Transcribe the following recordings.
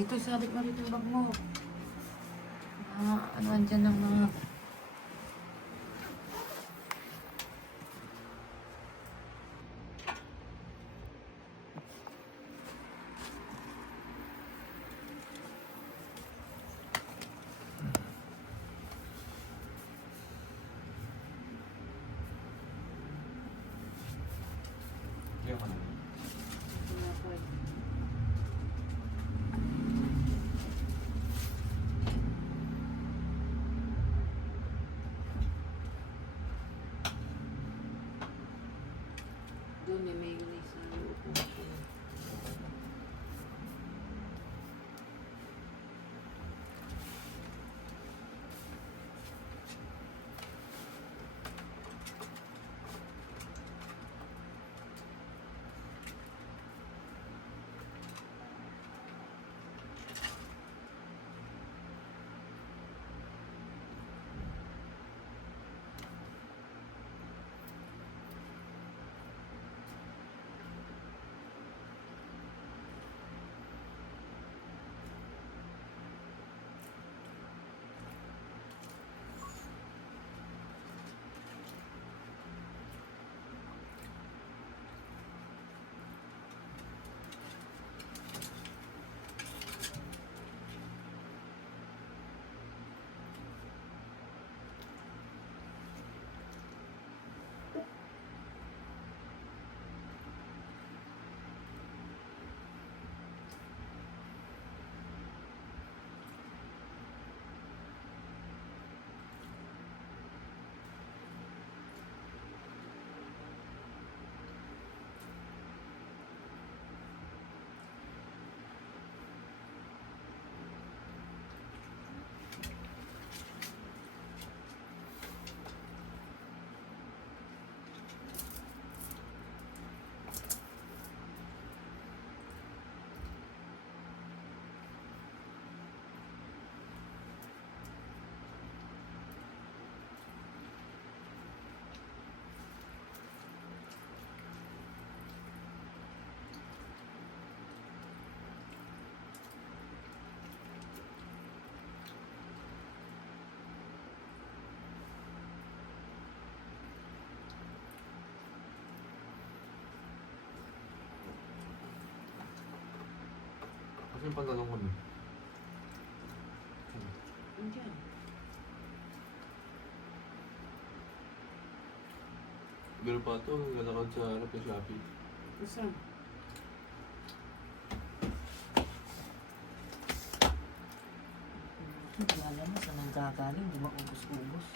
Dito, sabit mo dito yung bag mo. Ano andyan ng mga... Yung ano? Doon may mayonnaise na loob mo. Kasi yung pantalong ko nun. Andyan. Pero pa ito, lalakad sa harap ng Shopee. Saan? Hindi alam mo saan ang gagaling, di ba ubos-ubos?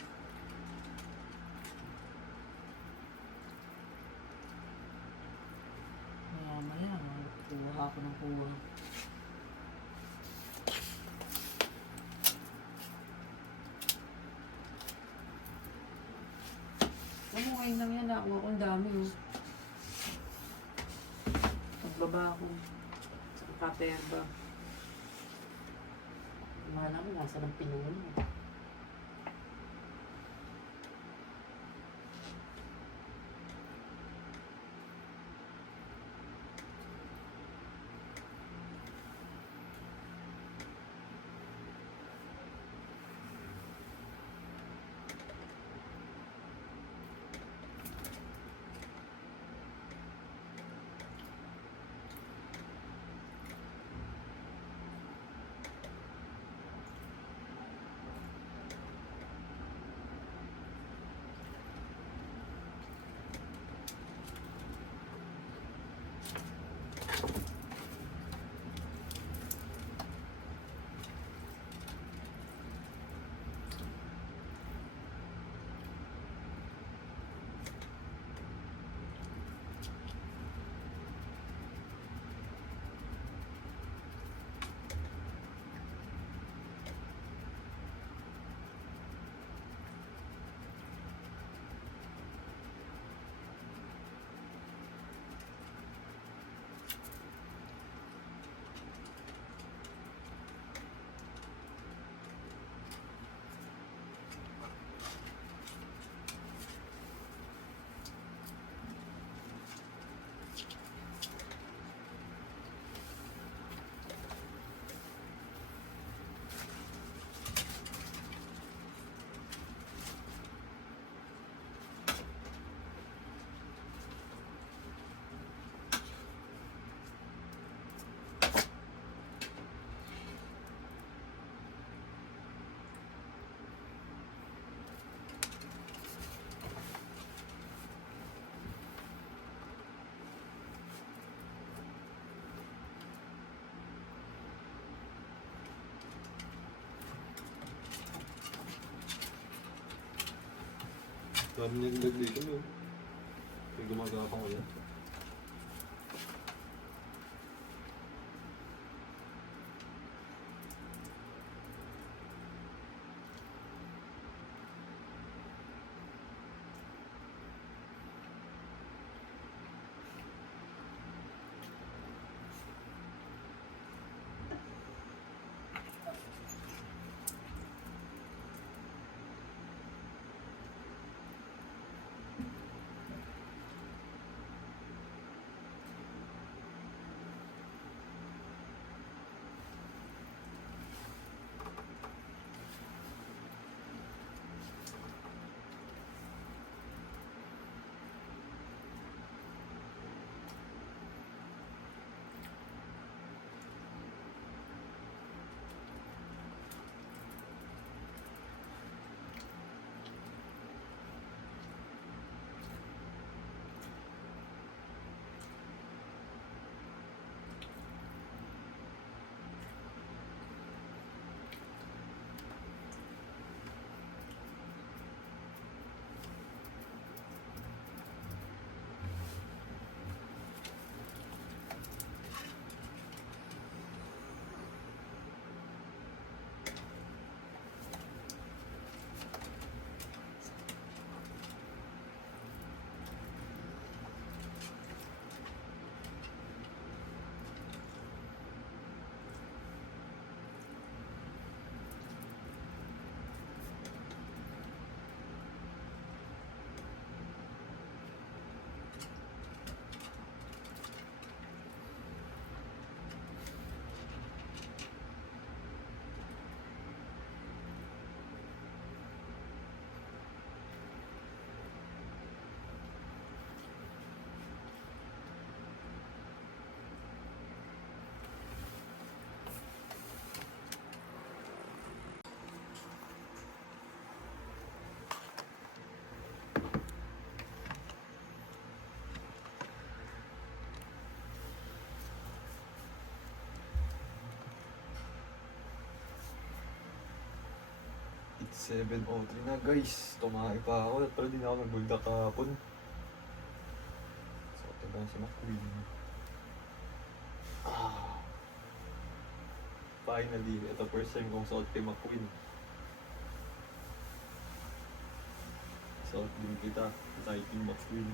Maya-maya, kuha ako ng kuha. Ano ngayon lang yan, nakuha ko ang dami oh. Pagbaba ako sa paper bag. Mahal ako, nasa ng pinuno. Dami niya nilag dito no. May gumagawa pa ko yan. It's 7:03 na guys. Tumahay pa ako. Pero di na ako nagbulda kahapon. So, ito ba si McQueen? Finally, ito first time kong suot kay McQueen. Suot din kita. Sa Team McQueen.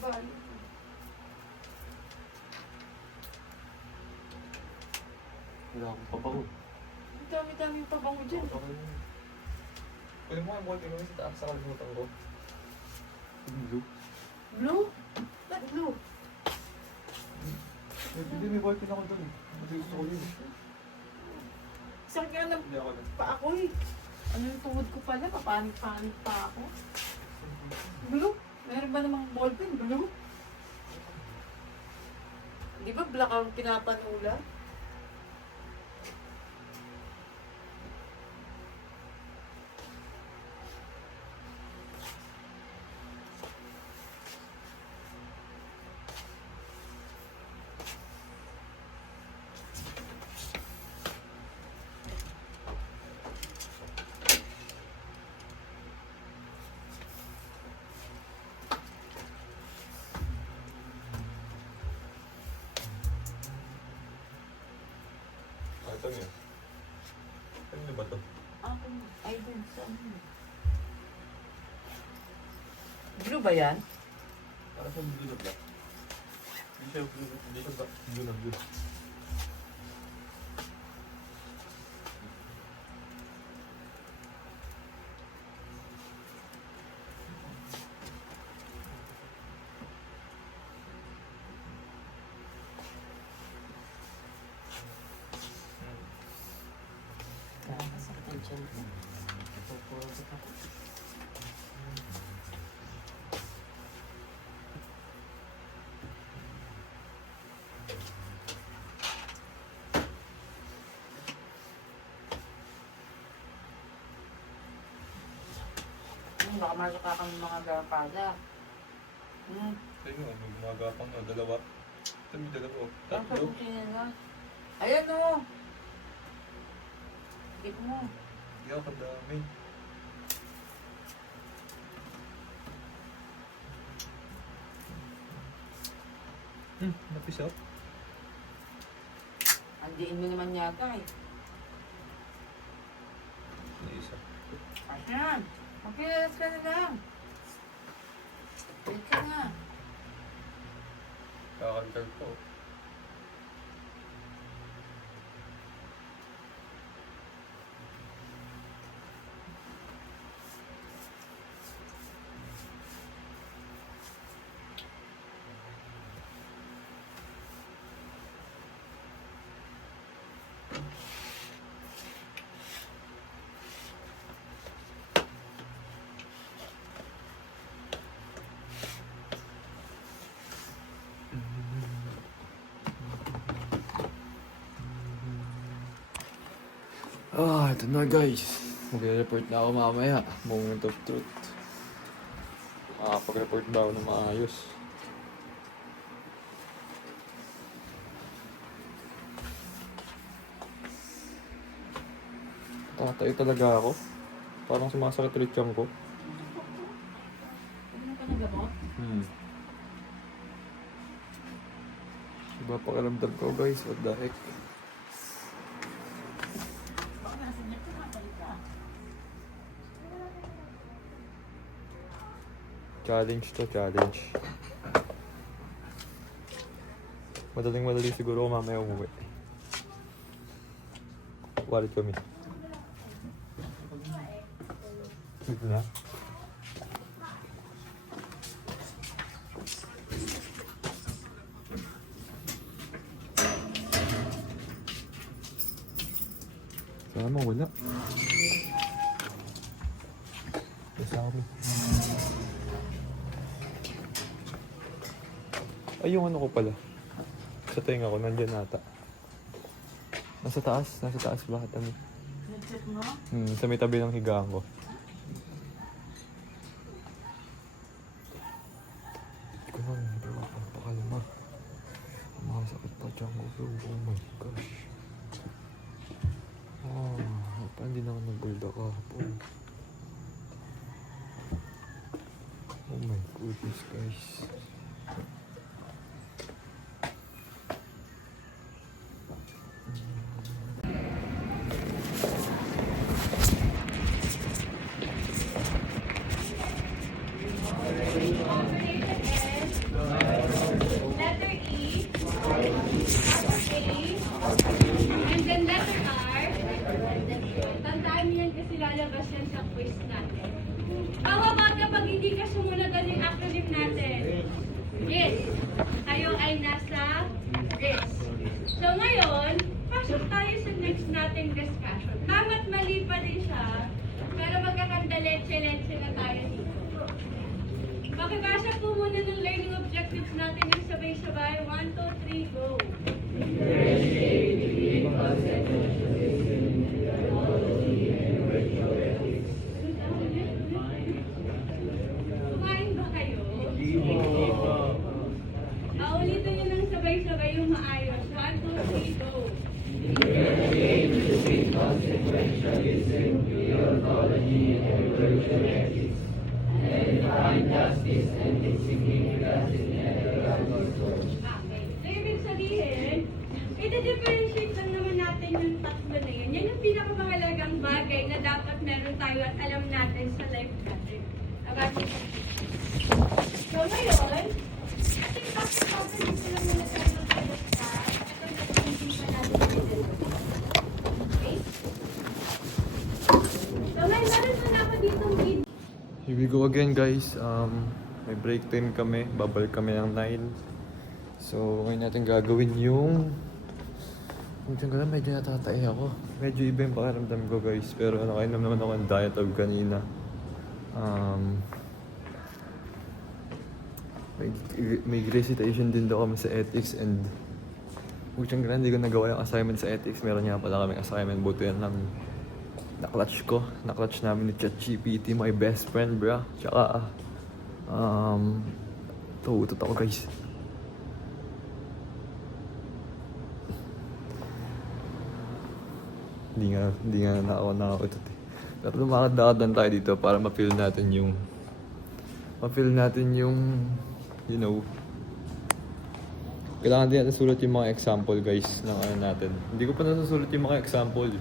Babae. Wala akong pabango. Ang dami-dami yung pabango dyan. Pwede mo nga mo tingnan sa taas sa kalimutan ko. Blue. Blue? Ba't blue? Hindi, may boyfriend ako dun. Hindi gusto ko yun. Sakit nga ng Hindi ako na. pa ako eh. Ano yung tuhod ko pala? Papanik-panik pa ako. Blue? Meron ba namang ballpen? Blue? Di ba black ang pinapanula? Ito niya. Ano ba ito? Ako, ay dun sa ano. Blue ba yan? Para sa blue na black. Hindi siya blue na blue. Kakasakit ang tiyan ko. Pupurot ako. Baka masaka kang mga garapala. Ito yun, may gumagapang na. Dalawa. Ito may dalawa. Ang Tatlo. pagkusin na. Ayan o! Tip mo. Hindi ako kadami. Napisap. Andiin mo naman yata eh. Isa. Ayan. Makilalas ka na lang. Wait ka na. Kakalkal ko. Ito na guys. Mag-report na ako mamaya. Moment of truth. Makakapag-report ba ako ng maayos? Tatayo talaga ako. Parang sumasakit ulit tiyan ko. Ano ka nagamot? Iba pakiramdam ko guys. What the heck? Baka nasa niya ka nakabalik ka. Challenge to challenge. Madaling siguro ako mamaya umuwi. Wallet kami. Dito na. Sana wala. Sorry. Ay, yung ano ko pala. Sa tenga ko, nandyan nata. Nasa taas ba? Ano? Nag-check mo? Sa may tabi ng higaan ko. Hindi ko na nagawa pang pakalma. Ang mga sakit pa dyan ko. Oh my gosh. Pa hindi na ako nag-gold ako hapon. Oh my goodness guys. Letter E, upper A, and then letter R. Tandaan niyo yan kasi lalabas yan sa quiz natin. Bawabag kapag hindi ka sumunod ang yung acronym natin. Yes, tayo ay nasa risk. So ngayon, pasok tayo sa next nating discussion. Tama't mali pa din siya, pero magkakandaletse-letse na tayo dito. Pakibasa po muna ng learning objectives natin ng sabay-sabay. 1, 2, 3, go! Kumain ba kayo? Ulitin nyo ng sabay-sabay yung maayos. 1, 2, 3, go! Okay. So, ibig sabihin, i-differentiate lang naman natin yung tatlo na yun. Yan yung pinakamahalagang bagay na dapat meron tayo at alam natin sa life natin. About it. So, ngayon, ating topic sila muna tayo magpalagpas. Ito na pinag-ipan natin dito. Okay? So, ngayon, meron muna ako dito video. Here we go again guys. May break time kami. Babalik kami ng 9. So, ngayon natin gagawin yung... Minsan ko lang medyo natatay ako. Medyo iba yung pakiramdam ko guys. Pero nakainom naman ako ng Diet-Of kanina. May recitation din daw kami sa ethics and... Minsan ko lang hindi ko nagawa yung assignment sa ethics. Meron nga pala kaming assignment. Buto yan lang. Na-clutch ko. Na-clutch namin ni ChatGPT, my best friend, bro. Tsaka, utot ako, guys. Hindi nga na ako nakautot eh. Dapat lumakad-lakad lang tayo dito para ma-feel natin yung, you know, kailangan din natin sulat yung mga example, guys, ng ano natin. Hindi ko pa nasusulat yung mga example.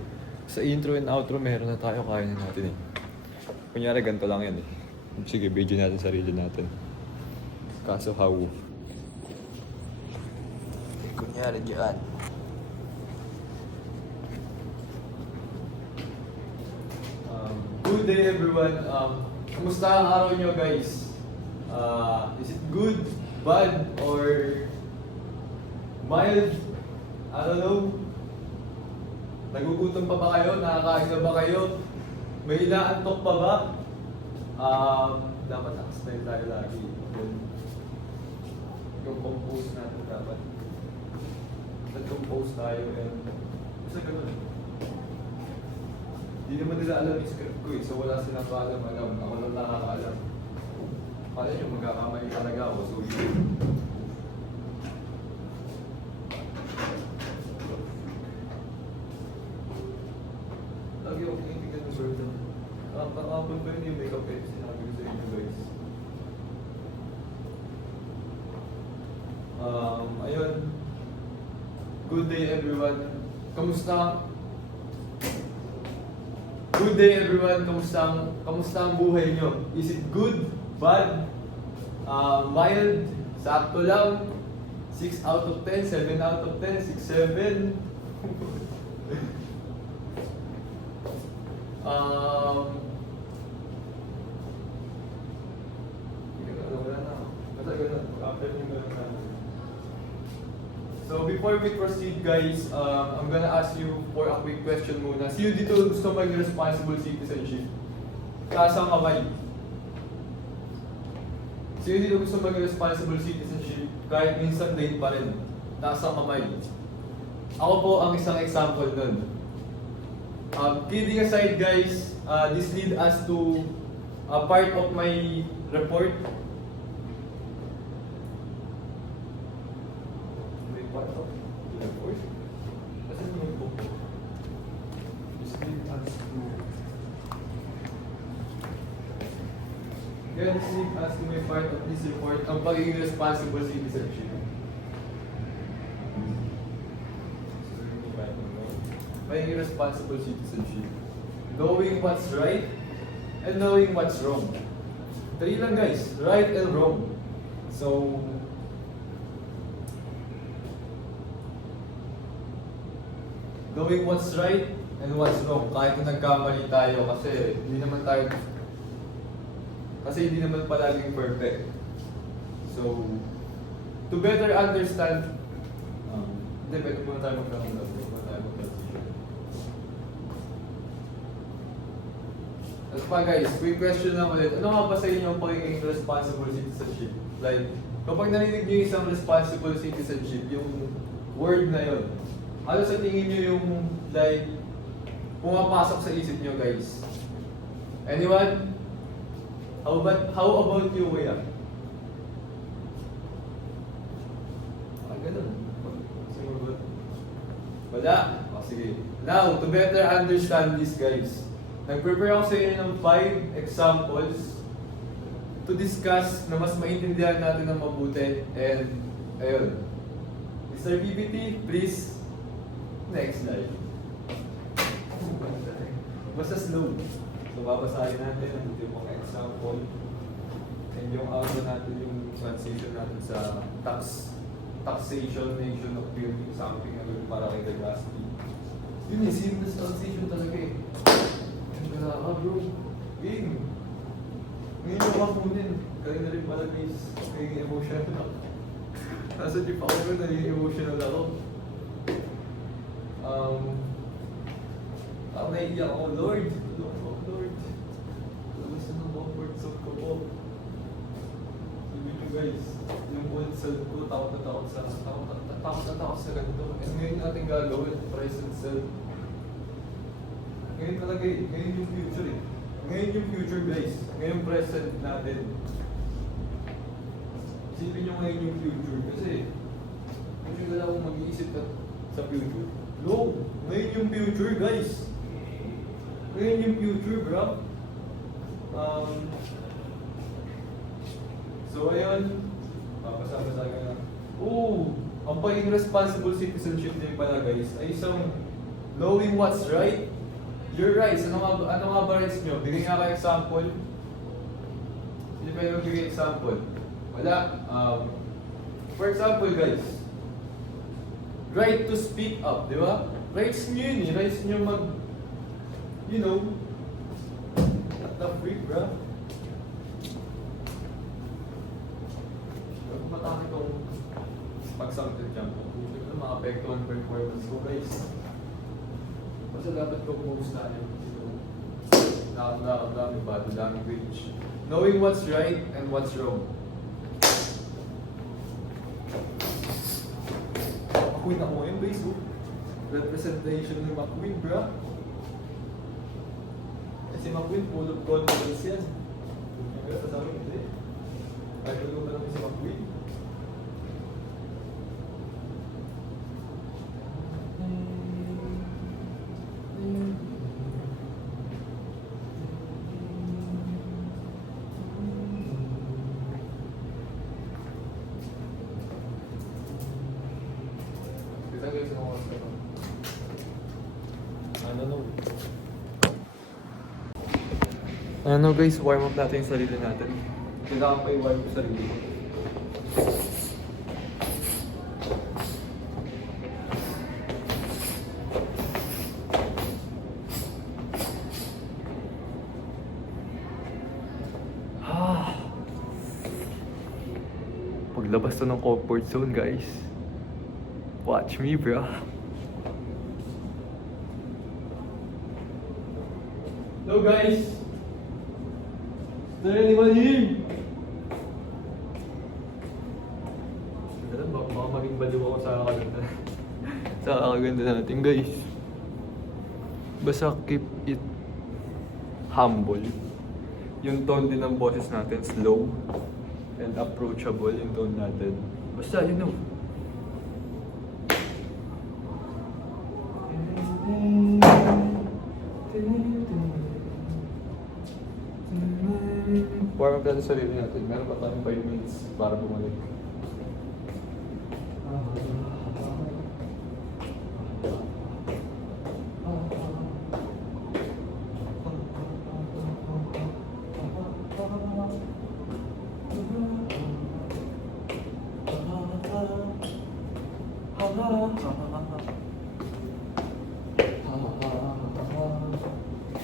Sa intro and outro, meron na tayo, kaya na natin eh. Kunyari, ganito lang yan eh. Sige, video natin sarili natin. Kaso how? Kunyari, diyan. Good day everyone. Kumusta ang araw nyo guys? Is it good, bad, or mild? I don't know. Nagugutom pa ba kayo? Nakakain na ba kayo? May inaantok pa ba? Dapat nakastyle tayo lagi. Yung compose natin dapat. Nag-compose tayo and... Basta ganun. Hindi naman nila alam yung script ko eh. So wala silang kaalam-alam. Ako lang nakakaalam. Kala nyo magkakamali talaga ako. So yun. Lagi ako tinitignan ng bird. Nakakapon pa yun yung makeup eh. Sinabi ko sa inyo guys. Ayun. Good day everyone. Kamusta? Good day everyone. Kamusta ang buhay nyo? Is it good? Bad? Mild? Sakto lang? 6 out of 10? 7 out of 10? 6, 7? So before we proceed guys, I'm gonna ask you for a quick question muna. Sino dito gusto mag-responsible citizenship? Taas ang kamay. Sino dito gusto mag-responsible citizenship? Kahit minsan late pa rin. Taas ang kamay. Ako po ang isang example nun. Kidding aside guys, this lead us to a part of my report. Part of the report? Kasi yung book ko. This lead us to... Kaya this lead us to my part of this report, ang pagiging responsible citizenship. Pagiging responsible citizenship. Knowing what's right and knowing what's wrong. 3 lang guys, right and wrong. So, knowing what's right and what's wrong. Kahit na nagkamali tayo kasi hindi naman palaging perfect. So, to better understand, pwede muna tayo magkakamala. At pa guys, quick question lang ulit. Ano nga ba sa inyo ang pagiging responsible citizenship? Like, kapag narinig niyo isang responsible citizenship, yung word na yun, ano sa tingin niyo yung like, pumapasok sa isip niyo guys? Anyone? How about you, Kuya? Ganun. Siguro ba? Wala. O, sige. Now, to better understand this guys, nag-prepare ako sa inyo ng 5 examples to discuss na mas maintindihan natin ng mabuti. And, ayun. Mr. PPT, please, next slide. Basta slow. So, babasahin natin ang yung mga example. And yung outro natin, yung transition natin sa taxation, nation of building something na gawin para kay diversity. Yun eh, seamless transition talaga eh. Yung gala bro. Game. Ngayon yung kakunin. Kaya na rin pala guys, naging emotional. Nasa jeep ako rin, naging emotional ako. Ako naiiyak ako, Lord. Lord. Labas na ng comfort zone ko po. Sabi nyo guys, yung old self ko, takot na takot sa ganito. And ngayon natin gagawin, present self. Ngayon talaga eh, ngayon yung future eh. Ngayon yung future guys, ngayon present natin. Isipin nyo ngayon yung future kasi hindi nyo akong mag-iisip sa future. No, ngayon yung future guys. Ngayon yung future bro. So ayun, papasa-pasa ka na. Ang pagiging responsible citizenship din pala guys ay isang knowing what's right. Your rights, ano nga ba rights nyo? Bigyan nga kayo example. Hindi pa yung magbigay example. Wala. For example guys, right to speak up, di ba? Rights nyo yun eh. Rights nyo mag, you know, at the freak bro. Mataki kong pag-something dyan po. Ito maapektuhan performance ko guys. Basta dapat ko post na yun. Dami ba? Dami page. Knowing what's right and what's wrong. McQueen ako yung base oh. Representation ng McQueen bro. Kasi McQueen full of confidence yan. Kaya sa amin hindi. Idol ko ba naman si McQueen? Ano guys, warm up natin yung sarili natin. Kailangan pa i-warm yung sarili. Paglabas to ng comfort zone guys. Watch me bro. Hello guys! Is there anyone here? Baka maging baliw ako sa kakaganda. Sa kakaganda natin guys. Basta keep it humble. Yung tone din ng boses natin, slow and approachable yung tone natin. Basta, you know. Warm up natin sarili natin. Meron pa tayong 5 minutes para bumalik.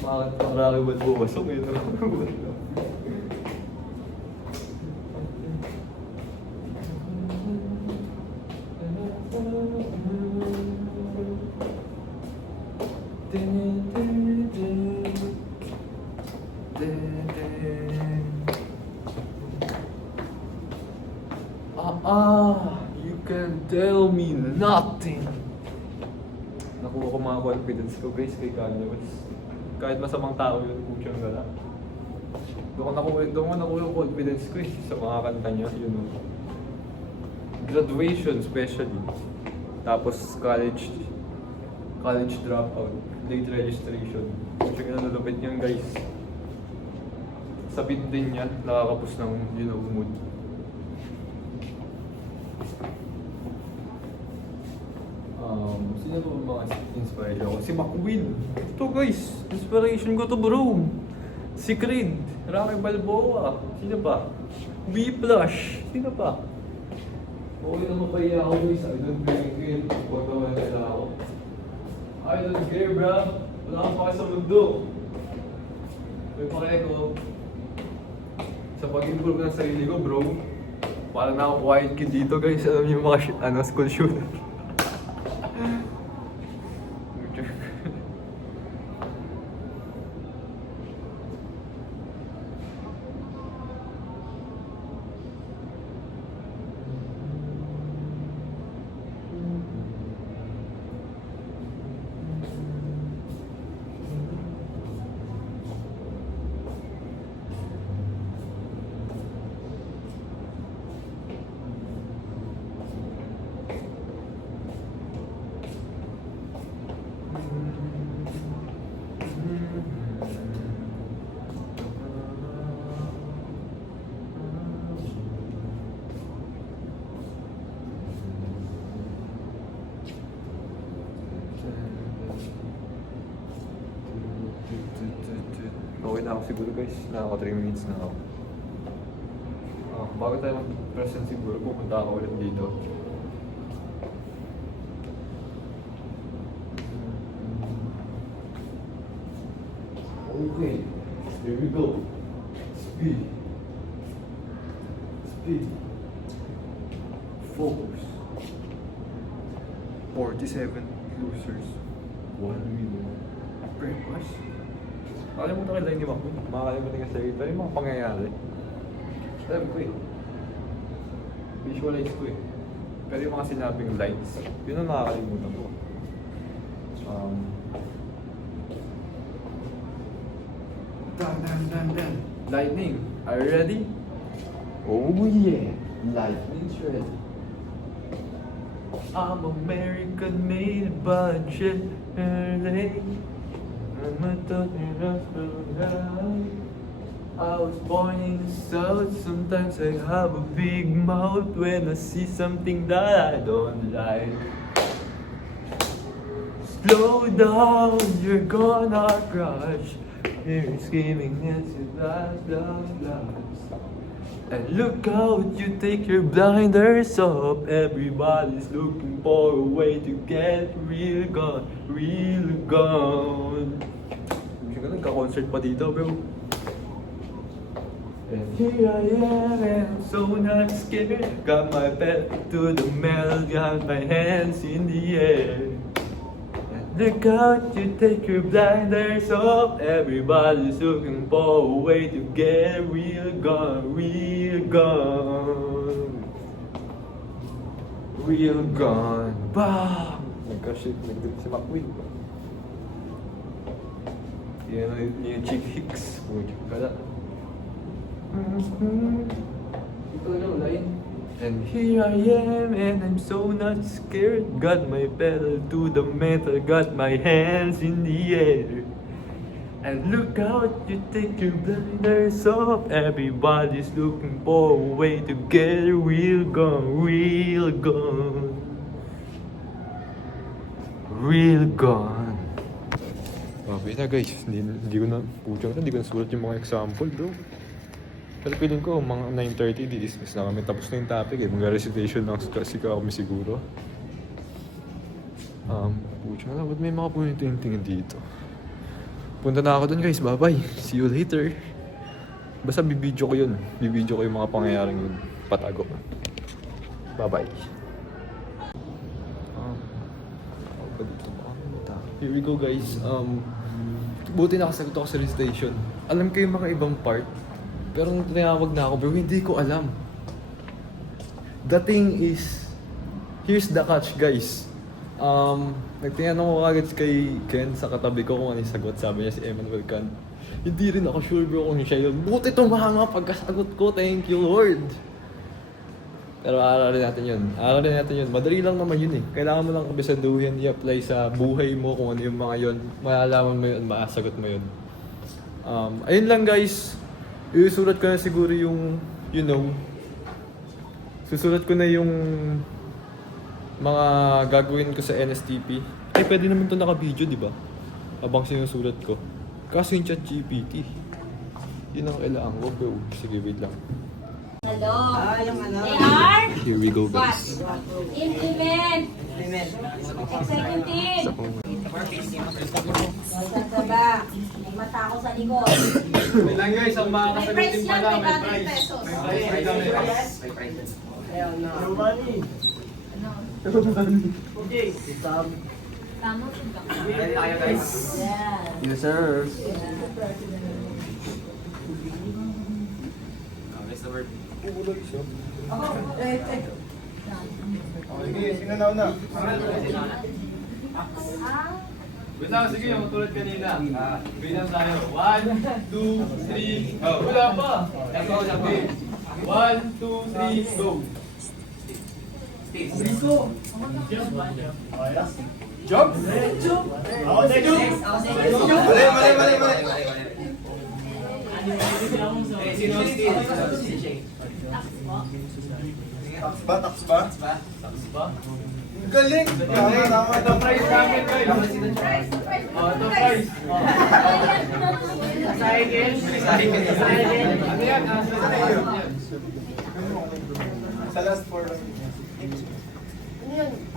Bakit marami ba't buwasok eh? Tell me nothing. Nakuha ko mga confidence ko guys kay Kanye West. Kahit masamang tao yun, putyang gala. Doon ko nakuha yung confidence ko eh, sa mga kanta niya, you know. Graduation especially. Tapos college dropout, late registration. Putyang nalulupit niyan guys. Sabit din yan, nakakapos ng, you know, mood. Sino ba mga inspiration ko? Si McQueen. Ito guys, inspiration ko to bro. Si Creed, Rocky Balboa. Sino pa? B-Plush. Sino pa? Okay na mapaya ako guys. I don't really care. Huwag naman nila ako. I don't care bro. Wala akong pake sa mundo. May pake ko. Sa pag-improve ng sarili ko bro. Parang na ako quiet kid dito guys. Alam niyo yung mga school shooter. Okay na ako siguro guys, nakaka 3 minutes na ako. Bago tayo mag-present siguro, pupunta ako ulit dito. Okay, here we go. Speed. Focus. 47 losers. 1 million. Purpose. Nakalimutan ko yung line ni McQueen. Makakalimutan ka sa ito. Yung mga pangyayari. Alam ko eh. Visualize ko eh. Pero yung mga sinabing lines, yun ang nakakalimutan ko. Dan. Lightning, are you ready? Oh yeah, lightning's ready. I'm American made budget early. I was born in the south. Sometimes I have a big mouth when I see something that I don't like. Slow down, you're gonna crash. You're screaming as you blast. And look out, you take your blinders off. Everybody's looking for a way to get real gone. Nagka-concert pa dito, bro. And here I am, and I'm so not scared. Got my back to the metal, got my hands in the air. And look out, you take your blinders off. Everybody's looking for a way to get real gone. Bam! Nagka-shit, nag-dip si McQueen. Yan yung Chick Hicks. Kala. Ito yung line. And here I am, and I'm so not scared. Got my pedal to the metal, got my hands in the air. And look out, you take your blinders off. Everybody's looking for a way to get real gone. Okay na guys, hindi ko na nasulat yung mga example bro. Pero feeling ko mga 9:30 di-dismiss na kami. Tapos na yung topic eh, mag-recitation lang kasi kami siguro. Pucha na, ba't may mga punintingin dito? Punta na ako dun guys, bye bye. See you later. Basta bibidyo ko yun. Bibidyo ko yung mga pangyayaring yun. Patago. Bye bye. Here we go guys. Buti nakasagot ako sa recitation. Alam ko yung mga ibang part. Pero nung tinawag na ako, bro, hindi ko alam. The thing is, here's the catch, guys. Nagtingnan ako agad kay Ken sa katabi ko kung ano yung sagot. Sabi niya si Emmanuel Kant. Hindi rin ako sure bro kung siya yun. Buti tumama pagkasagot ko. Thank you, Lord. Pero aaralin natin yun. Aaralin natin yun. Madali lang naman yun eh. Kailangan mo lang kabisaduhin, i-apply sa buhay mo kung ano yung mga yun. Malalaman mo yun, makasagot mo yun. Ayun lang guys. Isusulat ko na siguro yung, you know, susulat ko na yung mga gagawin ko sa NSTP. Ay, pwede naman ito naka-video, di ba? Habang sinusulat ko. Kaso yung ChatGPT. Yun ang kailangan ko, bro. Sige, wait lang. Hello. They are Here we go, what? guys. Implement. Executive. Sa ba? May mata ako sa likod. Wait lang guys, ang mga May price lang, may 100 pesos. May price. Tama po ba? Yeah. Yes, sir. Okay, sino na una? Wait lang, sige, yung tulad kanina. Bilang tayo. 1, 2, 3, go. Wala pa. Ito, sabi. 1, 2, 3, go. Job? Ako na job. Mali. Tax ba? Ang galing! Tama. Ito price namin, guys. Ito price. Ano yan? Nasa tayo. Sa last four lang.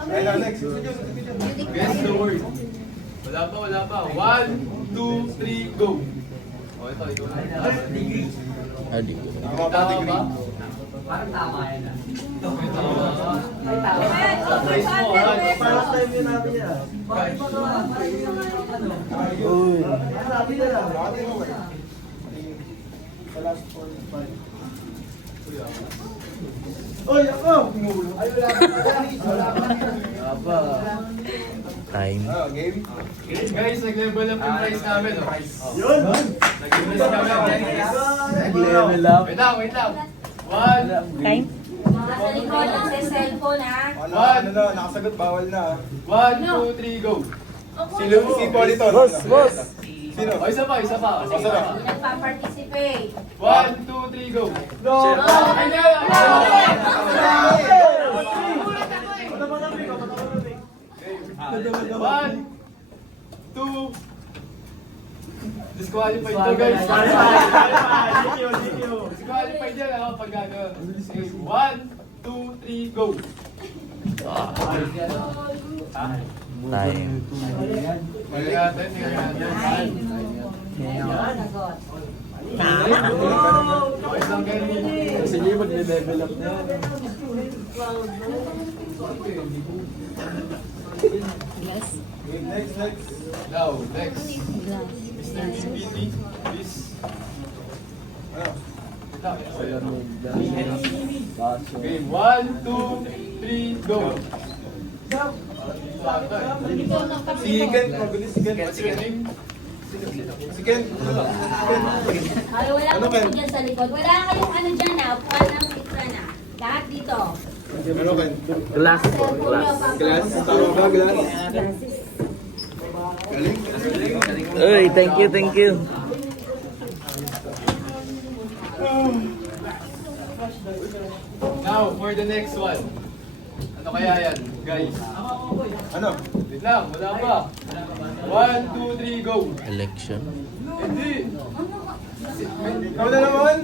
Ayun, next. Guess the word. Wala pa. 1, 2, 3, go. Oh, ito na. Tama ba? Parang tama yan ah. Parang time yun natin yan. Sabi na lang. Sa last four, 5. Oy, ako! Ay, wala ka. Time. Game? Guys, nag-level up yung price namin. Yun! Nag-level up. Nag-level up. Wait lang. 1, Time. Nasa likod ng sa cellphone ha. Ano, nakasagot, bawal na. 1, 2, 3, go. Si Politon. Boss! Sino? O, isa pa. Isa pa. Hindi nagpa-participate. 1, 2, 3, go. No! One, two, disqualified to guys. Disqualified yan ako pag gano'n. 1, 2, 3, go. Time. Tingnan natin. Sagot. Okay lang kayo. Sige, mag-level up na. Next. Now, next. Mr. BPT, please. Okay, 1, 2, 3, go. Si Ken, mabilis si Ken. What's your name? Si Ken. Ay, wala Ano, ko Ken? dyan sa likod. Wala kayong ano dyan na. Upuan ng sitra na. Lahat dito. Ano, Ken? Glass po. Cellphone nyo, Glass? Tama ba, glass? Galing? Uy, thank you. Now, for the next one. Ano kaya yan, guys? Ano? Wait lang, wala pa. 1, 2, 3, go. Election. Hindi. Ikaw na naman?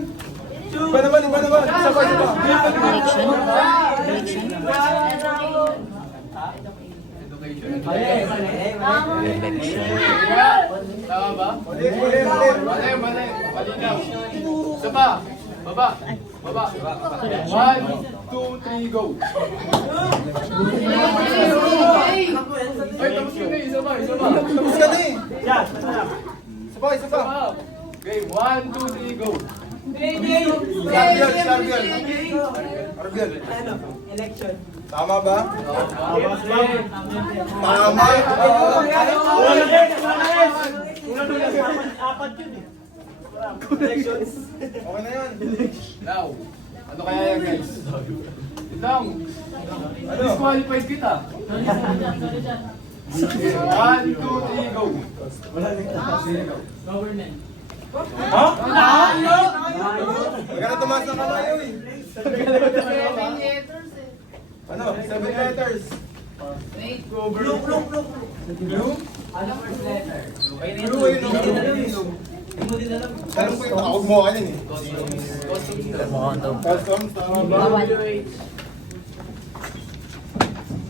Iba naman. Isa pa. Election? Education. Election. Tama ba? Mali. Mali. Malinaw. Isa pa. Baba. 1, 2, 3, go. Ay, tapos yun na. Isa pa. Tapos ka na eh. Isa pa. Okay, 1, 2, 3, go. Scorpion. Election. Tama ba? Tama! Okay na yan. Now, ano kaya yan guys? Itang, disqualified kita. 1, 2, 3, go. Ha? Huwag ka na tumaas ng kamay yun. Ano? 7 letters. Blue? Ano first letter? Blue yun. Tanong ko yung takog mo kanyan eh. Mukhang daw. Customs, tama ba?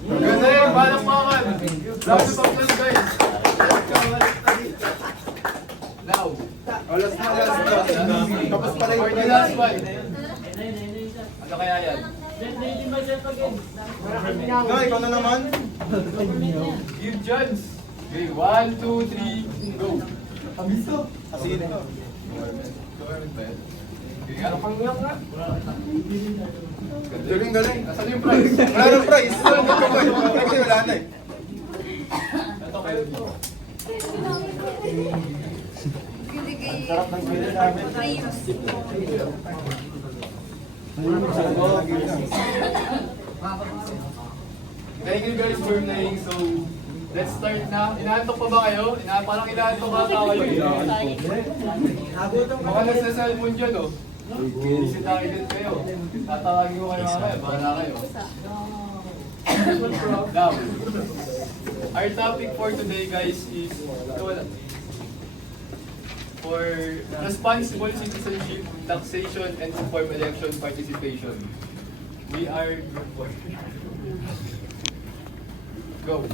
Ganda yun, palakpakan. Last of all guys. Now, Last na. Tapos pala for yung the last one. Ano kaya yan? No, ikaw na naman. Give Jones. Okay, 1, 2, 3, go. Sige na. Government ba yan? Okay, ano pang nga? Galing, galing. Nasaan yung prize? Wala nang prize. Kasi wala na eh. Ito kayo to. Thank you guys for playing. So, let's start na. Inaantok pa ba kayo? Parang inaantok ba kayo? Baka nasa cellphone dyan, oh. Bisitahin din kayo. Tatawagin ko kayo mamaya. Bahala kayo. Now, our topic for today, guys, is for responsible citizenship, taxation, and informed election participation. We are group 4. Go.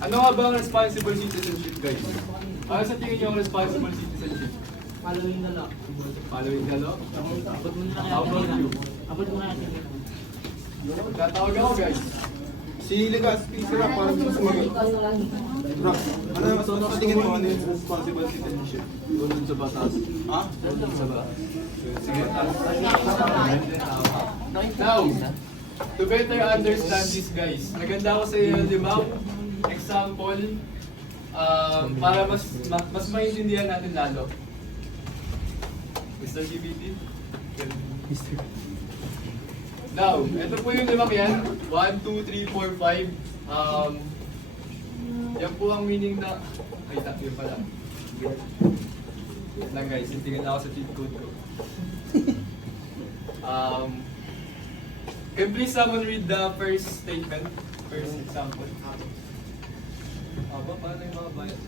Ano nga ba ang responsible citizenship, guys? Ano sa tingin niyo ang responsible citizenship? Following the law. Following the law? Abot mo na lang How about you? Abot mo na lang Tatawag ako, guys. Si Legaspi, sila para sa sumagot. Rock, ano sa tingin mo ano yung responsible citizenship? Doon sa batas. Ha? Doon sa ba? Sige. Now, to better understand this, guys, naganda ko sa iyo limang example para mas maintindihan natin lalo. Mr. GBT? Now, ito po yung limang yan. 1, 2, 3, 4, 5. Yan po ang meaning na... Ay, yun pala. Yan lang guys, tingnan ako sa cheat code ko. Can please someone read the first statement? First example. Paano yung mga bayan?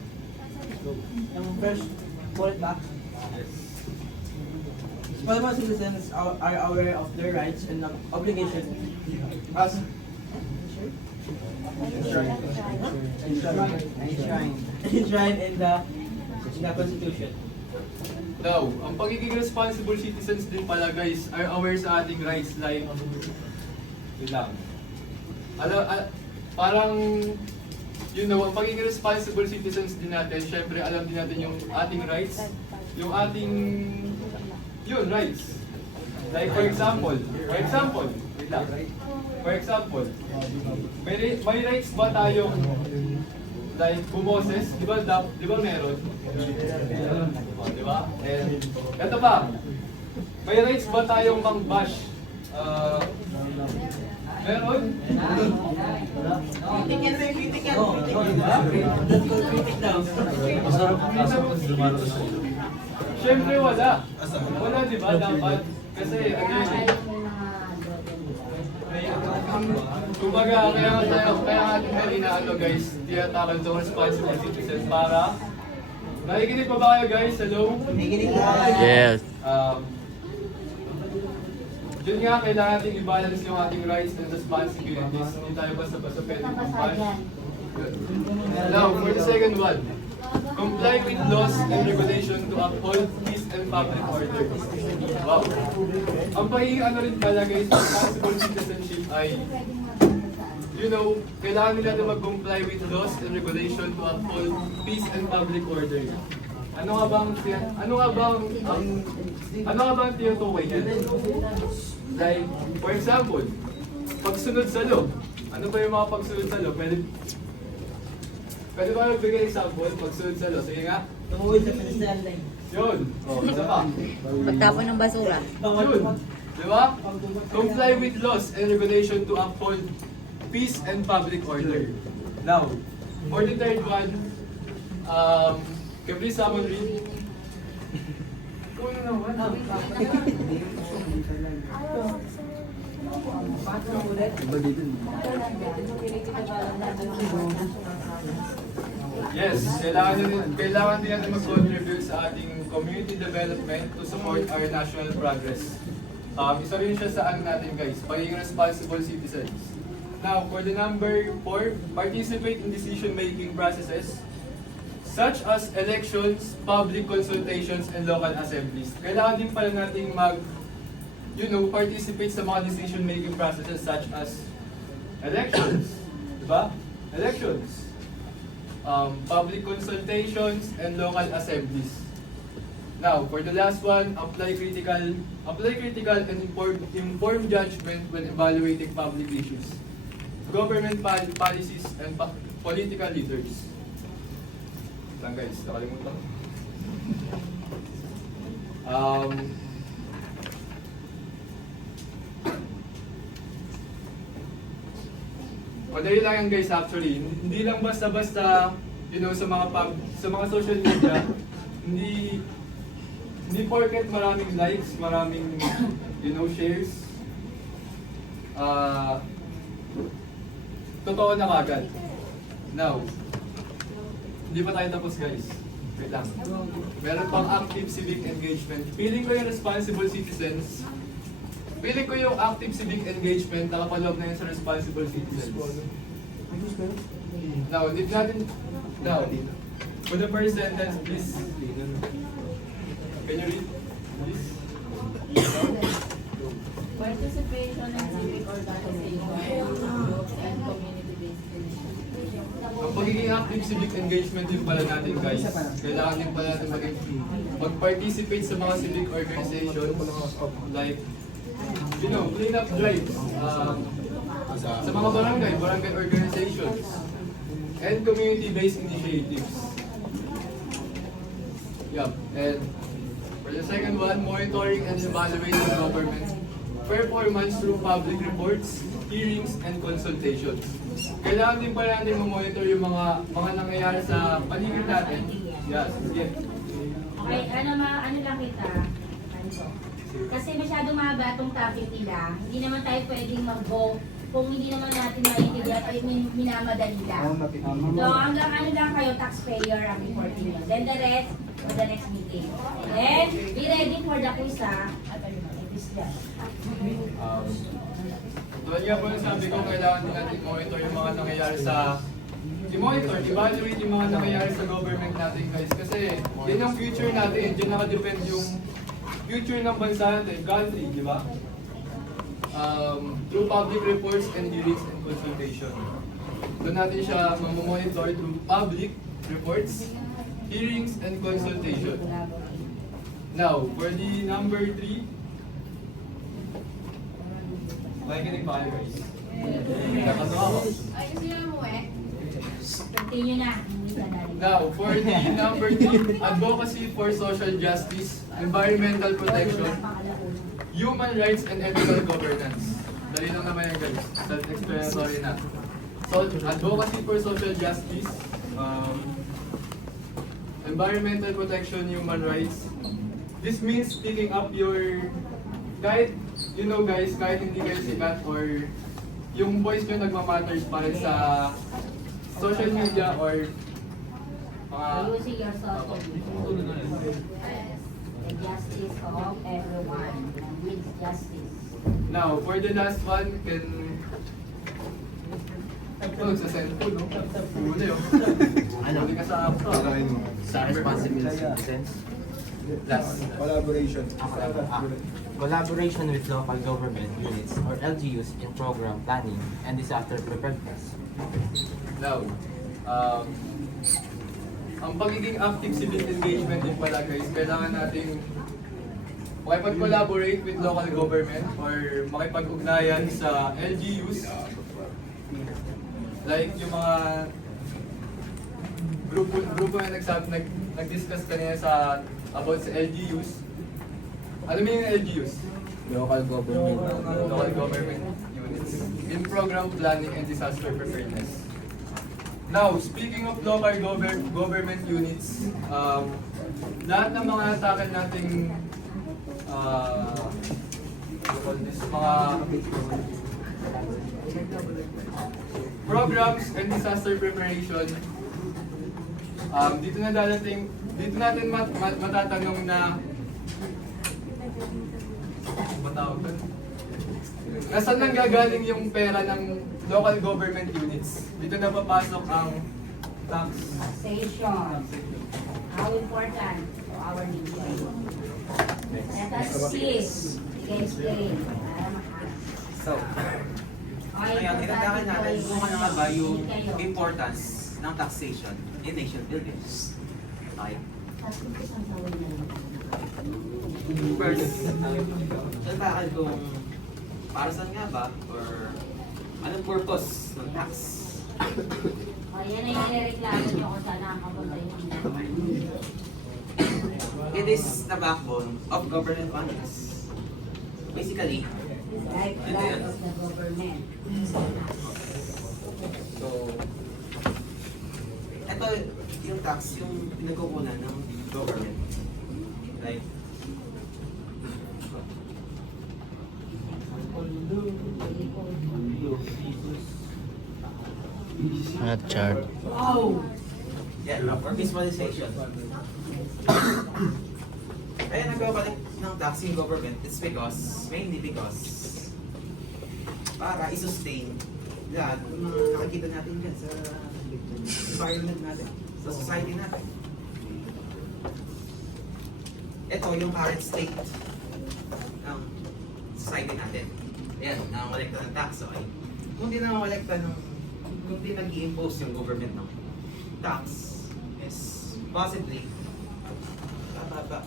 Yung first, pull it back. Yes. Responsible citizens are aware of their rights and obligations as enshrined in the Constitution. Now, ang pagiging responsible citizens din pala guys are aware sa ating rights like parang ang pagiging responsible citizens din natin, syempre alam din natin yung ating rights, yung ating rights. Like for example, may rights ba tayong like bumoses? Di ba meron? Di ba? And ito pa, may rights ba tayong mang-bash? Meron? Siyempre wala. Wala, di ba? Dapat. Kasi ano yun eh. Kumbaga, kaya ating kanina guys, tiyatakan itong responsible citizen para nakikinig pa ba kayo guys? Hello? Yes. Yun nga, kailangan natin i-balance yung ating rights and responsibilities. Hindi tayo basta-basta pwede mag-bash. Now, for the second one, comply with laws and regulation to uphold peace and public order. Wow. Ang pagiging rin pala guys, responsible citizenship ay, kailangan nila na mag-comply with laws and regulation to uphold peace and public order. Ano nga bang tinutukoy niyan? Like, for example, pagsunod sa law. Ano ba yung mga pagsunod sa law? Pwede ba magbigay example? Pagsunod sa law. Sige nga. Tumuwid sa pedestrian lane. Yun. Isa pa. Pagtapon ng basura. Yun. Di ba? Comply with laws and regulation to uphold peace and public order. Now, for the third one, can please someone read? Kuno naman. Yes, kailangan din natin mag-contribute sa ating community development to support our national progress. Isa rin siya sa ano natin guys, pagiging responsible citizens. Now, for the number 4, participate in decision-making processes such as elections, public consultations, and local assemblies. Kailangan din pala nating participate sa mga decision-making processes such as elections, diba? Elections, public consultations, and local assemblies. Now, for the last one, apply critical and informed judgment when evaluating public issues, government policies, and political leaders. Lang guys, nakalimutan. Madali lang yan guys actually. Hindi lang basta-basta, sa mga social media, hindi porket maraming likes, maraming, shares. Totoo na kagad. Now, hindi pa tayo tapos guys. Wait lang. Meron pang active civic engagement. Feeling ko yung responsible citizens. Feeling ko yung active civic engagement nakapaloob na yun sa responsible citizens. Now, for the first sentence, please. Can you read? Please. Participation in civic organization, groups, and community-based initiatives. Ang pagiging active civic engagement din pala natin guys. Kailangan din pala natin mag-participate sa mga civic organizations like, clean up drives, sa mga barangay organizations, and community-based initiatives. Yup, and for the second one, monitoring and evaluating government performance through public reports, hearings, and consultations. Kailangan din pala natin monitor yung mga nangyayari sa paligid natin. Yes, yeah. Okay, ano lang kita? Kasi masyadong mahaba itong topic nila. Hindi naman tayo pwedeng mag-go kung hindi naman natin maintindihan ay minamadali lang. So, hanggang lang kayo, taxpayer, ang report nyo. Then the rest, for the next meeting. Then, be ready for the quiz, ha? It is done. Doon nga po yung sabi ko, kailangan din natin monitor yung mga nangyayari evaluate yung mga nangyayari sa government natin guys. Kasi yan yung future natin, dyan nakadepend yung future ng bansa natin, country, di ba? Through public reports and hearings and consultation. Doon natin siya mamonitor through public reports, hearings, and consultation. Now, for the number 3, makikinig pa kayo guys. Nakano ako. Ayos nyo mo eh. Continue na. Now, for the number 3, advocacy for social justice, environmental protection, human rights, and ethical governance. Dali lang naman yan guys. Self-explanatory na. So, advocacy for social justice, environmental protection, human rights. This means picking up your, kahit hindi kayo sikat or yung voice nyo nagmamatters pa rin sa social media or Using your social media. The justice of everyone with justice. Now, for the last one, can... sa cellphone, no? Huli, oh. Huli ka sa app. Sa responsible citizens. Last. Collaboration. Collaboration with local government units or LGUs in program planning and disaster preparedness. Now, ang pagiging active civic engagement din pala guys, kailangan nating makipag-collaborate with local government or makipag-ugnayan sa LGUs. Like yung mga grupo na nag-discuss kanina about sa LGUs. Alam mo yung LGUs? Local government. Local government units. In program planning and disaster preparedness. Now, speaking of local government units, lahat ng mga atake nating mga programs and disaster preparation, dito natin matatanong na nasaan nang gagaling yung pera ng local government units? Dito na papasok ang Taxation. How important to our nation. Let us see. Explain. So, ngayon, itatakan natin kung ano nga ba yung importance ng taxation in nation building. Okay? First, itatakan kung para saan nga ba or anong purpose ng tax. O, yan ay nireklamo nyo kung saan nakapunta yung It is the backbone of government functions. Basically, lifeblood of the government. So, ito yung tax, yung pinagkukunan ng government. Like, Not chart. yeah, for visualization. Kaya nagkakalit ng tax yung government, it's mainly because para i-sustain lahat ng mga nakikita natin dyan sa environment natin, sa society natin. Ito yung current state ng society natin. Ayan, nakakolekta ng tax, okay? Kung di nakakolekta kung di nag-i-impose yung government ng tax, is possibly bababa.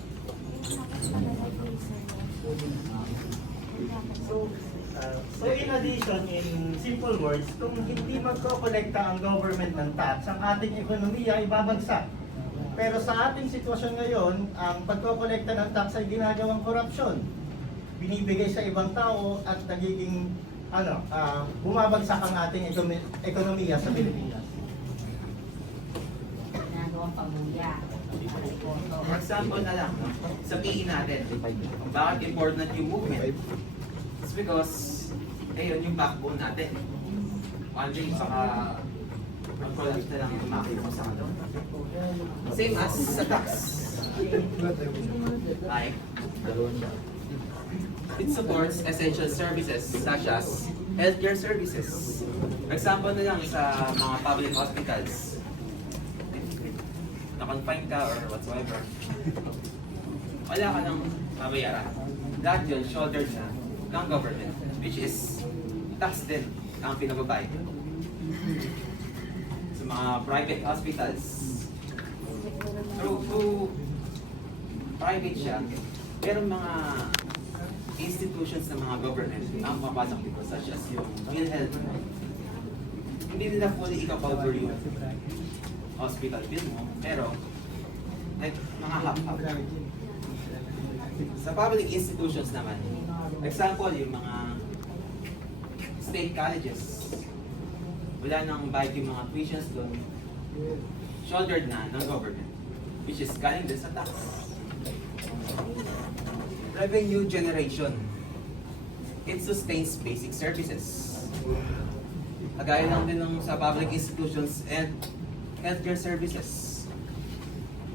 So in addition, in simple words, kung hindi magko-kolekta ang government ng tax, ang ating ekonomiya ay babagsak. Pero sa ating sitwasyon ngayon, ang pagko-kolekta ng tax ay ginagawang korupsyon. Binibigay sa ibang tao at nagiging bumabagsak ang ating ekonomiya sa Pilipinas. Ginagawang pamuya. For example na lang, no? Sabihin natin, bakit important yung movement? It's because, ayun yung backbone natin. One day, saka mag-collapse na lang yung makina ko sa ano. Same as sa tax. Like, it supports essential services such as healthcare services. Example na lang sa mga public hospitals. Na-confine ka or whatsoever. Wala ka nang mabayaran. Lahat yun shouldered na ng government, which is tax din ang pinababayad. Sa mga private hospitals, through private siya, pero mga institutions ng mga government ang mapasok dito, such as yung PhilHealth. Hindi nila fully ika-cover yung hospital bill mo, pero like mga half-half. Sa public institutions naman, example, yung mga state colleges, wala nang bayad yung mga tuitions doon, shouldered na ng government, which is galing din sa tax. Revenue generation. It sustains basic services. Kagaya lang din ng sa public institutions and healthcare services.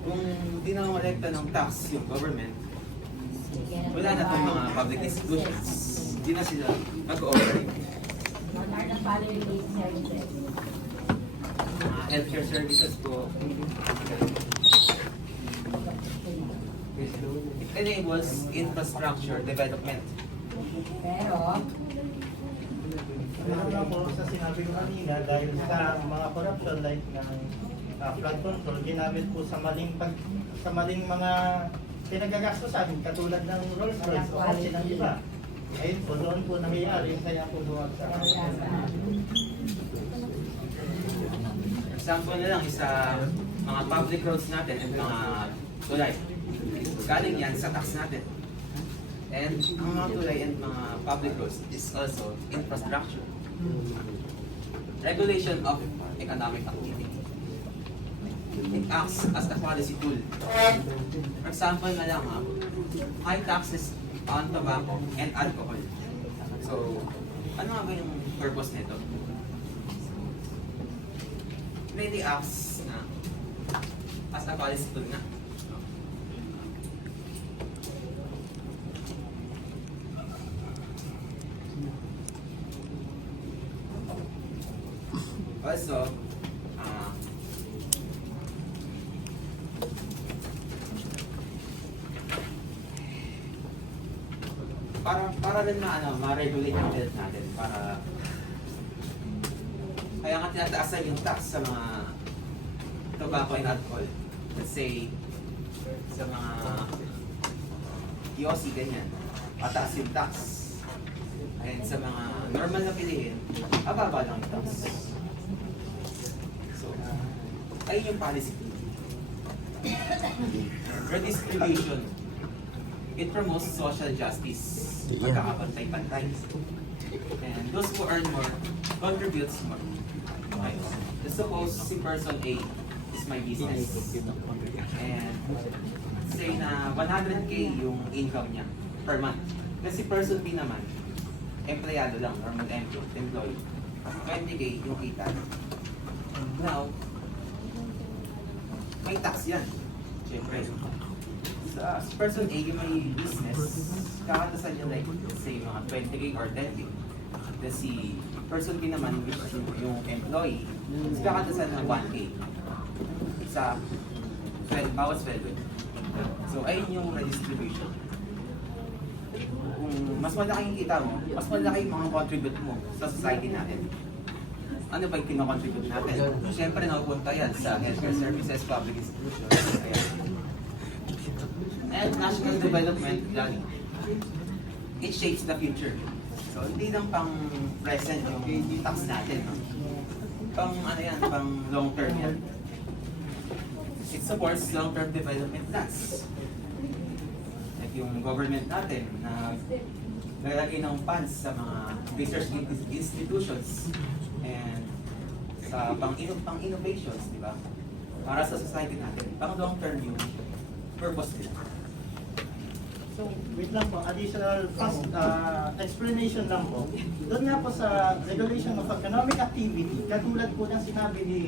Kung di na kolekta ng tax yung government, wala na itong mga public institutions. Hindi na sila mag-operate. What are the following services? Mga healthcare services po. It enables infrastructure development. Pero, Ganun lang po sa sinabi ko kanina, dahil sa mga corruption like ng flood control, ginamit po sa maling mga pinagagastusan, katulad ng Rolls Royce o kotse ng iba. Ayun po, doon po nangyayari, kaya po duwag sa Example na lang is sa mga public roads natin at mga tulay. Galing yan sa tax natin. And ang mga tulay and mga public roads is also infrastructure. Regulation of economic activity. It acts as a policy tool. For example na lang, high taxes on tobacco and alcohol. So, ano nga ba yung purpose nito? Really acts na as a policy tool na. Also, para rin ma-regulate yung health natin, para kaya nga tinataasan yung tax sa mga tobacco and alcohol. Let's say, sa mga yosi, ganyan, mataas yung tax. And sa mga normal na pilihin, ababa lang yung tax. So, ayun yung policy. Redistribution. It promotes social justice. Magkakapantay-pantay. And those who earn more contributes more. Okay. Let's suppose si person A is my business. And say na 100k yung income niya per month. Kasi person B naman, empleyado lang, normal employee. 20k yung kita. Now, may tax yan. Siyempre. Sa person A, yung may business, kakatasan niya like, say, mga 20k or 10k. Then si person B naman, which is yung employee, kakatasan ng 1k sa bawat sweldo. So, ayun yung redistribution. Kung mas malaki yung kita mo, mas malaki yung mga contribute mo sa society natin. Ano ba yung kinocontribute natin? Siyempre, napupunta yan sa healthcare services, public institutions, ayan. And national development planning. It shapes the future. So, hindi lang pang present yung tax natin, no? Pang ano yan, pang long term yan. It supports long-term development plans. Like yung government natin na naglalagay ng funds sa mga research institutions and sa pang-innovations, di ba? Para sa society natin. Pang long-term yung purpose nila. So, wait lang po, additional fast explanation lang po. Doon nga po sa regulation of economic activity, katulad po ng sinabi ni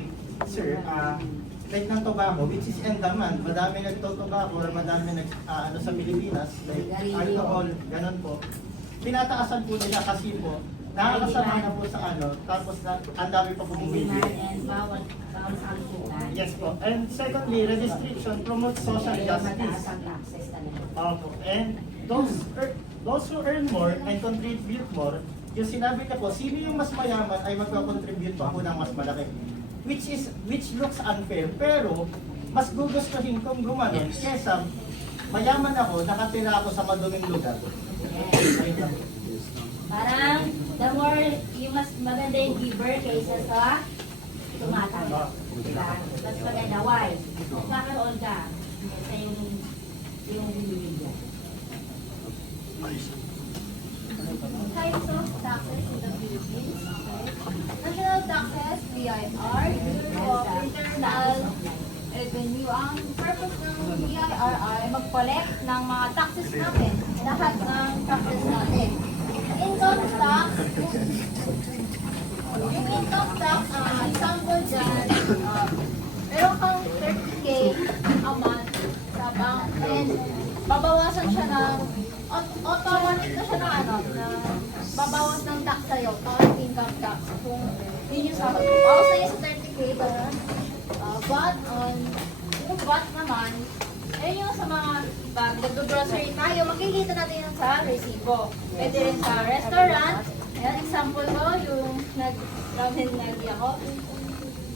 Sir, like ng tobacco, which is in demand, madami nagtotobacco or madami sa Pilipinas, like alcohol, ganun po. Pinataasan po nila kasi po, nakakasama na po sa tapos ang dami pa po bumili. Bawal sa alcohol. Yes po. And secondly, redistribution promotes social justice. Opo. And those who earn more and contribute more, yung sinabi niya po, sino yung mas mayaman ay magkakontribute pa po ng mas malaki. Which looks unfair, pero mas gugustuhin kong gumanon kesa mayaman ako, nakatira ako sa maduming lugar. Yes. Parang the more yung mas maganda yung giver kaysa sa tumatanggap. Diba? Mas maganda. Why? Magkakaroon ka kaysa yung binibigyan. Types of taxes in the Philippines. National taxes, BIR, Bureau of Internal Revenue. Ang purpose ng BIR ay mag-collect ng mga taxes natin. Lahat ng taxes natin. Income tax, yung income tax, example dyan, meron kang 30k a month sa bank and babawasan siya ng automatic na siya na babawas ng tax sa'yo, current income tax, kung yun yung sahod mo. Bawas na yun sa 30k, but yung VAT naman, ayun yung sa mga nag-grocery tayo, makikita natin yun sa resibo. Pwede rin sa restaurant, Ayan, example ko, yung nag-ramen lagi ako.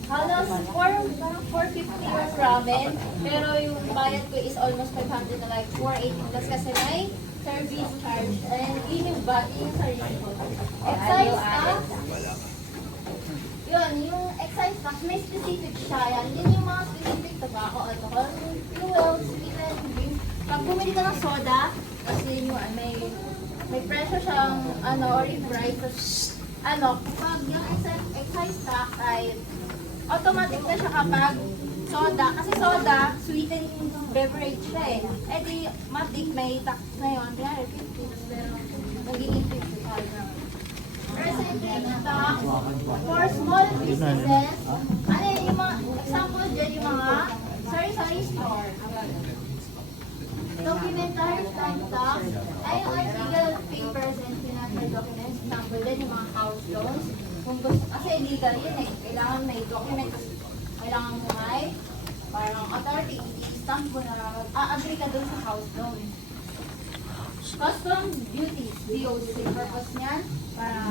Halos parang 450 yung ramen, pero yung bayad ko is almost 500 na like 480 plus kasi may service charge. And yun yung sarili ko. Excise tax, yun, yung excise tax, may specific siya. Yan, yun yung mga specific tobacco, alcohol, fuel, sweetened drink. Pag bumili ka ng soda, kasi yun yung may presyo siyang or yung price. Pag yung excise tax ay automatic na siya kapag soda. Kasi soda, sweetened beverage siya eh. Eh di, matik may tax na yun. Kaya 50, pero magiging 55 na. Percentage tax for small businesses. Yung mga example dyan, yung mga sari-sari store. Documentary stamp tax ay yung legal papers and financial documents. Example din, yung mga house loans. Kung gusto, kasi illegal yun eh. Kailangan may document. Kailangan mo may parang authority. I-stamp mo na agree ka dun sa house loan. Custom duties, DOC. Purpose niyan para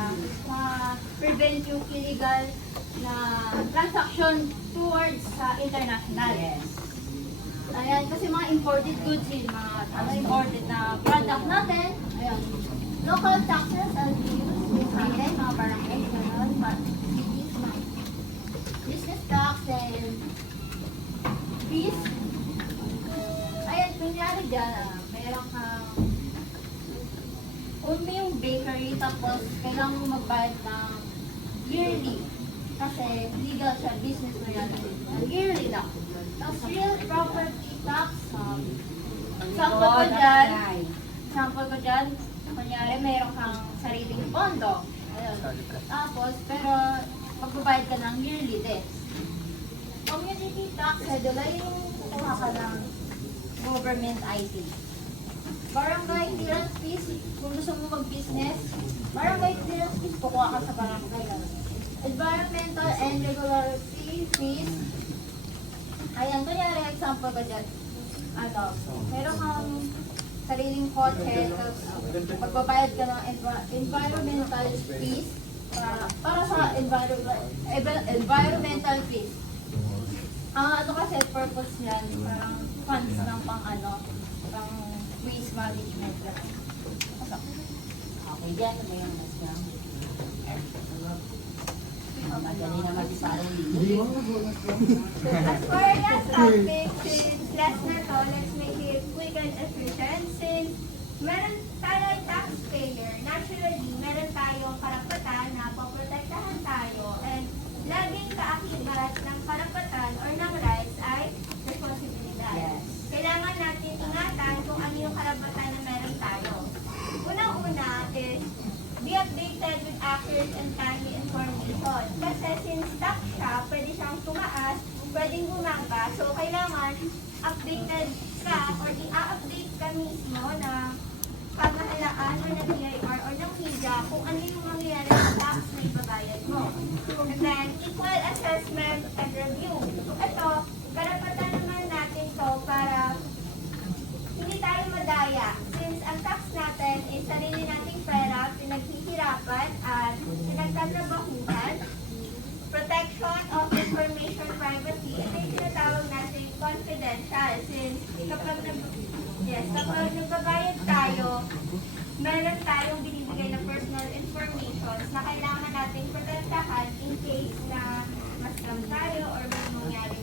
prevent yung illegal na transaction towards sa international. Ayan, kasi mga imported goods yun, mga imported na product natin. Ayan. Local taxes as used in Thailand, mga barangay, gano'n, cities, mga business tax and fees. Ayan, kunyari dyan, meron kang kung may yung bakery, tapos kailangan mo magbayad ng yearly. Kasi legal siya, business na yan. Yearly lang. Tapos real property tax, sample ko dyan, kunyari mayroon kang sariling pondo. Ayun. Tapos, pero magbabayad ka ng yearly din. Community tax, yung kukuha ka ng government IT. Barangay clearance fees, kung gusto mo mag-business, barangay clearance fees, kukuha ka sa barangay. Environmental and regulatory fees. Ayan, kunyari, example ko dyan. Meron kang sariling kotse, tapos magbabayad ka ng environmental fees para sa environmental fees. Kasi purpose yan, parang funds ng pang waste management. Okay, dyan na may mas na. Madali na mag-isarong As far as topic, since last na to, let's make it quick and efficient. Since meron tayo taxpayer, naturally, meron tayong karapatan na poprotektahan tayo. And laging kaakibat ng karapatan or ng rights ay responsibilidad. Yes. Kailangan natin ingatan kung ano yung karapatan na meron tayo. Unang-una is be updated with accurate and timely information. Kasi since stock siya, pwede siyang tumaas, pwedeng bumangga. So, kailangan updated ka or i-update ka mismo na pamahalaan or ng BIR or ng media kung ano yung mangyayari sa tax na ibabayad mo. And then, equal assessment and review. So, ito, karapatan naman natin to para hindi tayo madaya. Since ang tax natin is sarili nating pera, pinaghihirapan at pinagtatrabahuhan, protection of information privacy, ito yung tinatawag natin confidential. Since kapag nagbabayad tayo, meron tayong binibigay na personal information na kailangan natin protektahan in case na mascam tayo or may mangyari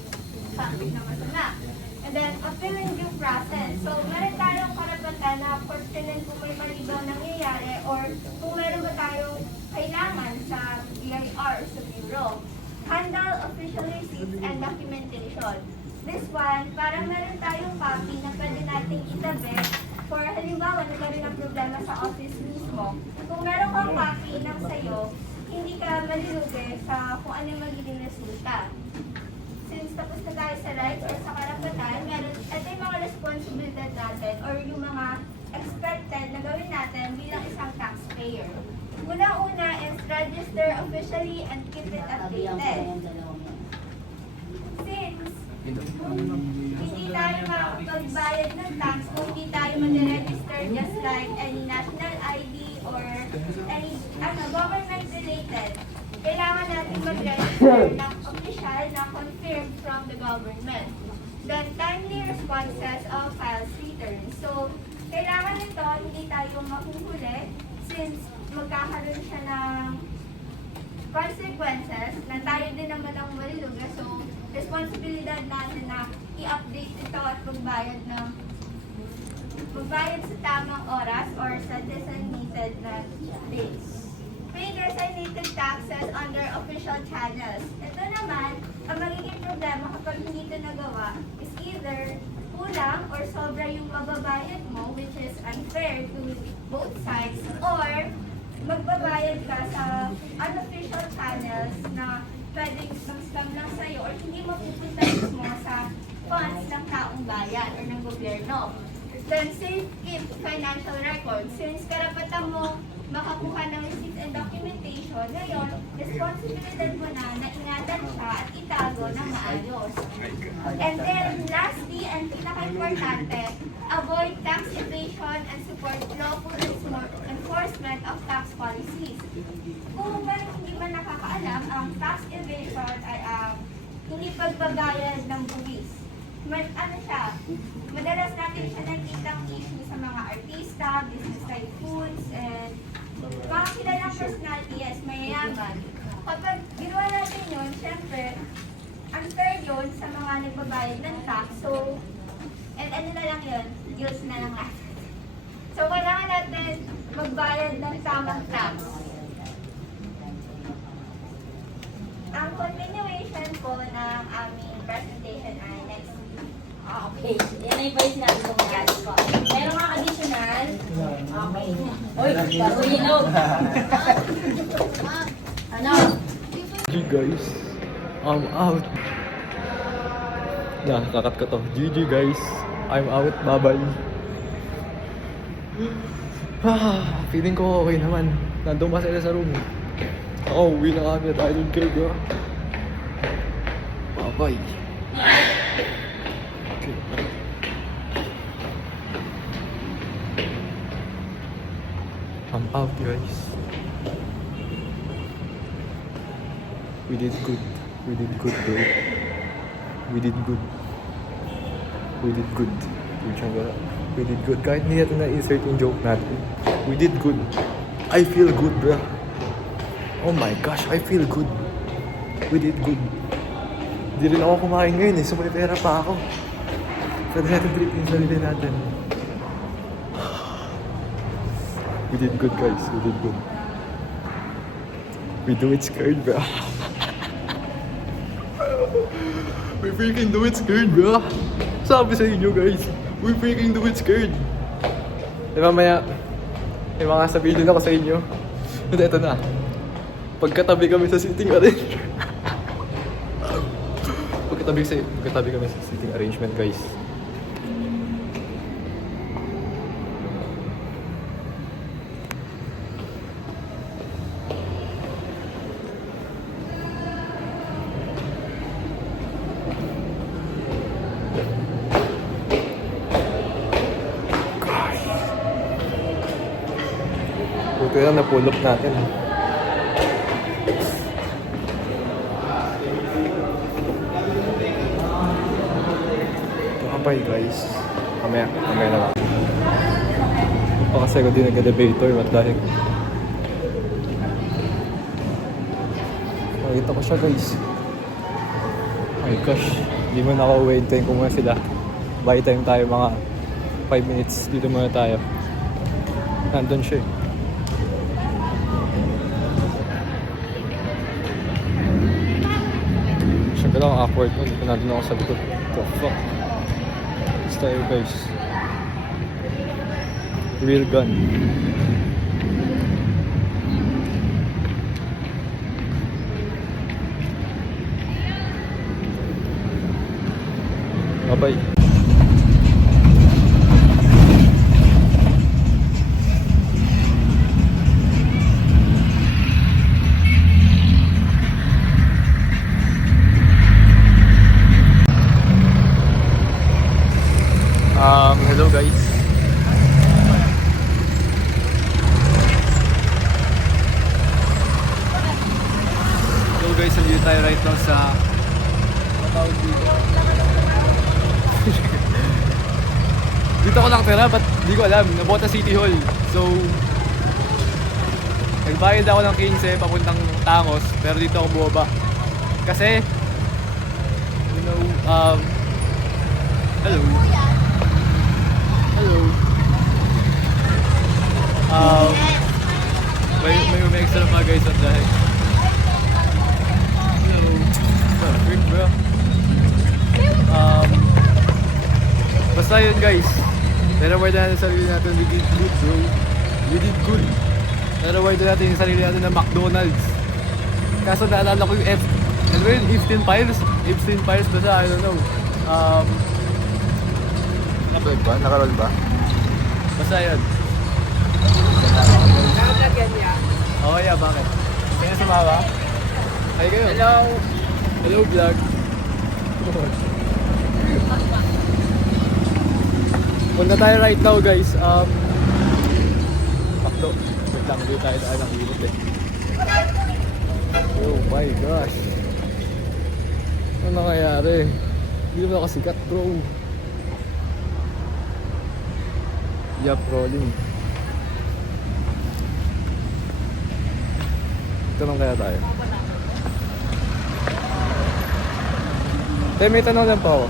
something na masama. And then, appeal and due process. So, meron tayong karapatan na portionin kung may mali daw nangyayari or kung meron ba tayong kailangan sa BIR or sa bureau. Handle official receipts and documentation. This one, parang meron tayong copy na pwede nating itabi for halimbawa, nagkaroon ng problema sa office mismo. Kung meron kang copy ng sayo, hindi ka malilugi sa kung ano magiging resulta. Since tapos na tayo sa rights or sa karapatan, ito yung mga responsibilidad natin or yung mga expected na gawin natin bilang isang taxpayer. Una-una is register officially and keep it updated. Since hindi tayo makapagbayad ng tax kung hindi tayo mag-register just like any national ID or ay government related, kailangan natin mag-register ng official na confirmed from the government. Then, timely responses of files returned. So, kailangan nito, hindi tayo mahuhuli since magkakaroon siya ng consequences na tayo din naman ang maluluga. So, responsibilidad natin na i-update ito at magbayad sa tamang oras or sa designated na days. Pay designated taxes under official channels. Ito naman, ang magiging problema kapag hindi ito nagawa is either kulang or sobra yung mababayad mo, which is unfair to both sides, or magbabayad ka sa unofficial channels na pwedeng scam lang sa'yo or hindi mapupunta mismo sa funds ng taong bayan or ng gobyerno. Then, safe keep financial records. Since karapatan mo makakuha ng receipts and documentation, ngayon, responsibilidad mo na ingatan siya at itago ng maayos. And then, lastly, and pinaka-importante, avoid tax evasion and support lawful enforcement of tax policies. Kung ba hindi man nakakaalam, ang tax evasion ay hindi pagbabayad ng buwis. Madalas natin siya nakitang issue sa mga artista, business tycoons, and mga kilalang personality, yes, mayayaman. Kapag ginawa natin yun, syempre, unfair yun sa mga nagbabayad ng tax. So, and ano na lang yun, deals na lang natin. So, kailangan natin magbayad ng tamang tax. Ang continuation po ng aming presentation ay next week. Okay. Yan ay pa yung sinabi ko mga ko. Meron nga additional. Okay. Uy, bago yun out. Ano? GG guys, I'm out. Nakakat ko to. GG guys, I'm out. Bye-bye. Feeling ko okay naman. Nandun pa sila sa room. Ako, uwi na kami at I don't care, bro. Bye-bye. Okay. I'm out, guys. We did good. We did good, bro. We did good. We did good. We did good. Kahit hindi natin na-insert yung joke natin. We did good. I feel good, bro. Oh my gosh, I feel good. We did good. Hindi rin ako kumain ngayon eh. So may pera pa ako. Pwede natin trip yung sarili natin. We did good, guys. We did good. We do it scared, bro. We freaking do it scared, bro. Sabi sa inyo, guys. We freaking do it scared. Eh, mamaya, may mga sabihin din ako sa inyo. Hindi, ito na. Pagkatabi kami sa sitting arrangement. Pagkatabi kami sa sitting arrangement, guys. Buti lang na-pull up natin. Bye guys. Mamaya na lang. Kasi ako din nag-elevator, what the heck. Nakita ko siya, guys. Oh my gosh, hindi mo na ako hintayin ko muna sila. Buy time tayo, mga 5 minutes. Dito muna tayo. Nandun siya eh. Siyempre lang awkward mo. Nandun ako sa likod. What the fuck? Tayo guys, real gun. Bye-bye. Hello guys. tawag dito. Dito ko lang tira, ba't di ko alam. Nabota City Hall. So, nagbayad ako ng 15 papuntang Tangos, pero dito ako bumaba. Kasi, you know, hello. Hello. May extra mga guys on the head. Hello. Perfect, bro. Basta yun guys. Nare-reward natin yung sarili natin. We did good, bro. We did good. Nare-reward natin yung sarili natin ng McDonald's. Kaso naalala ko yung ano yun? Epstein Files basta, I don't know. Upload ba? Nakaroll ba? Basta yun. Oh yeah, bakit? Gusto niyo sumawa? Ay kayo. Hello! Hello vlog. Punta tayo right now guys. Pakto. Wait lang, hindi tayo ng hirap eh. Oh my gosh. Ano nangyayari? Hindi naman ako sikat bro. Yup, rolling. Tanong kaya tayo. Tay, may tanong lang po ako.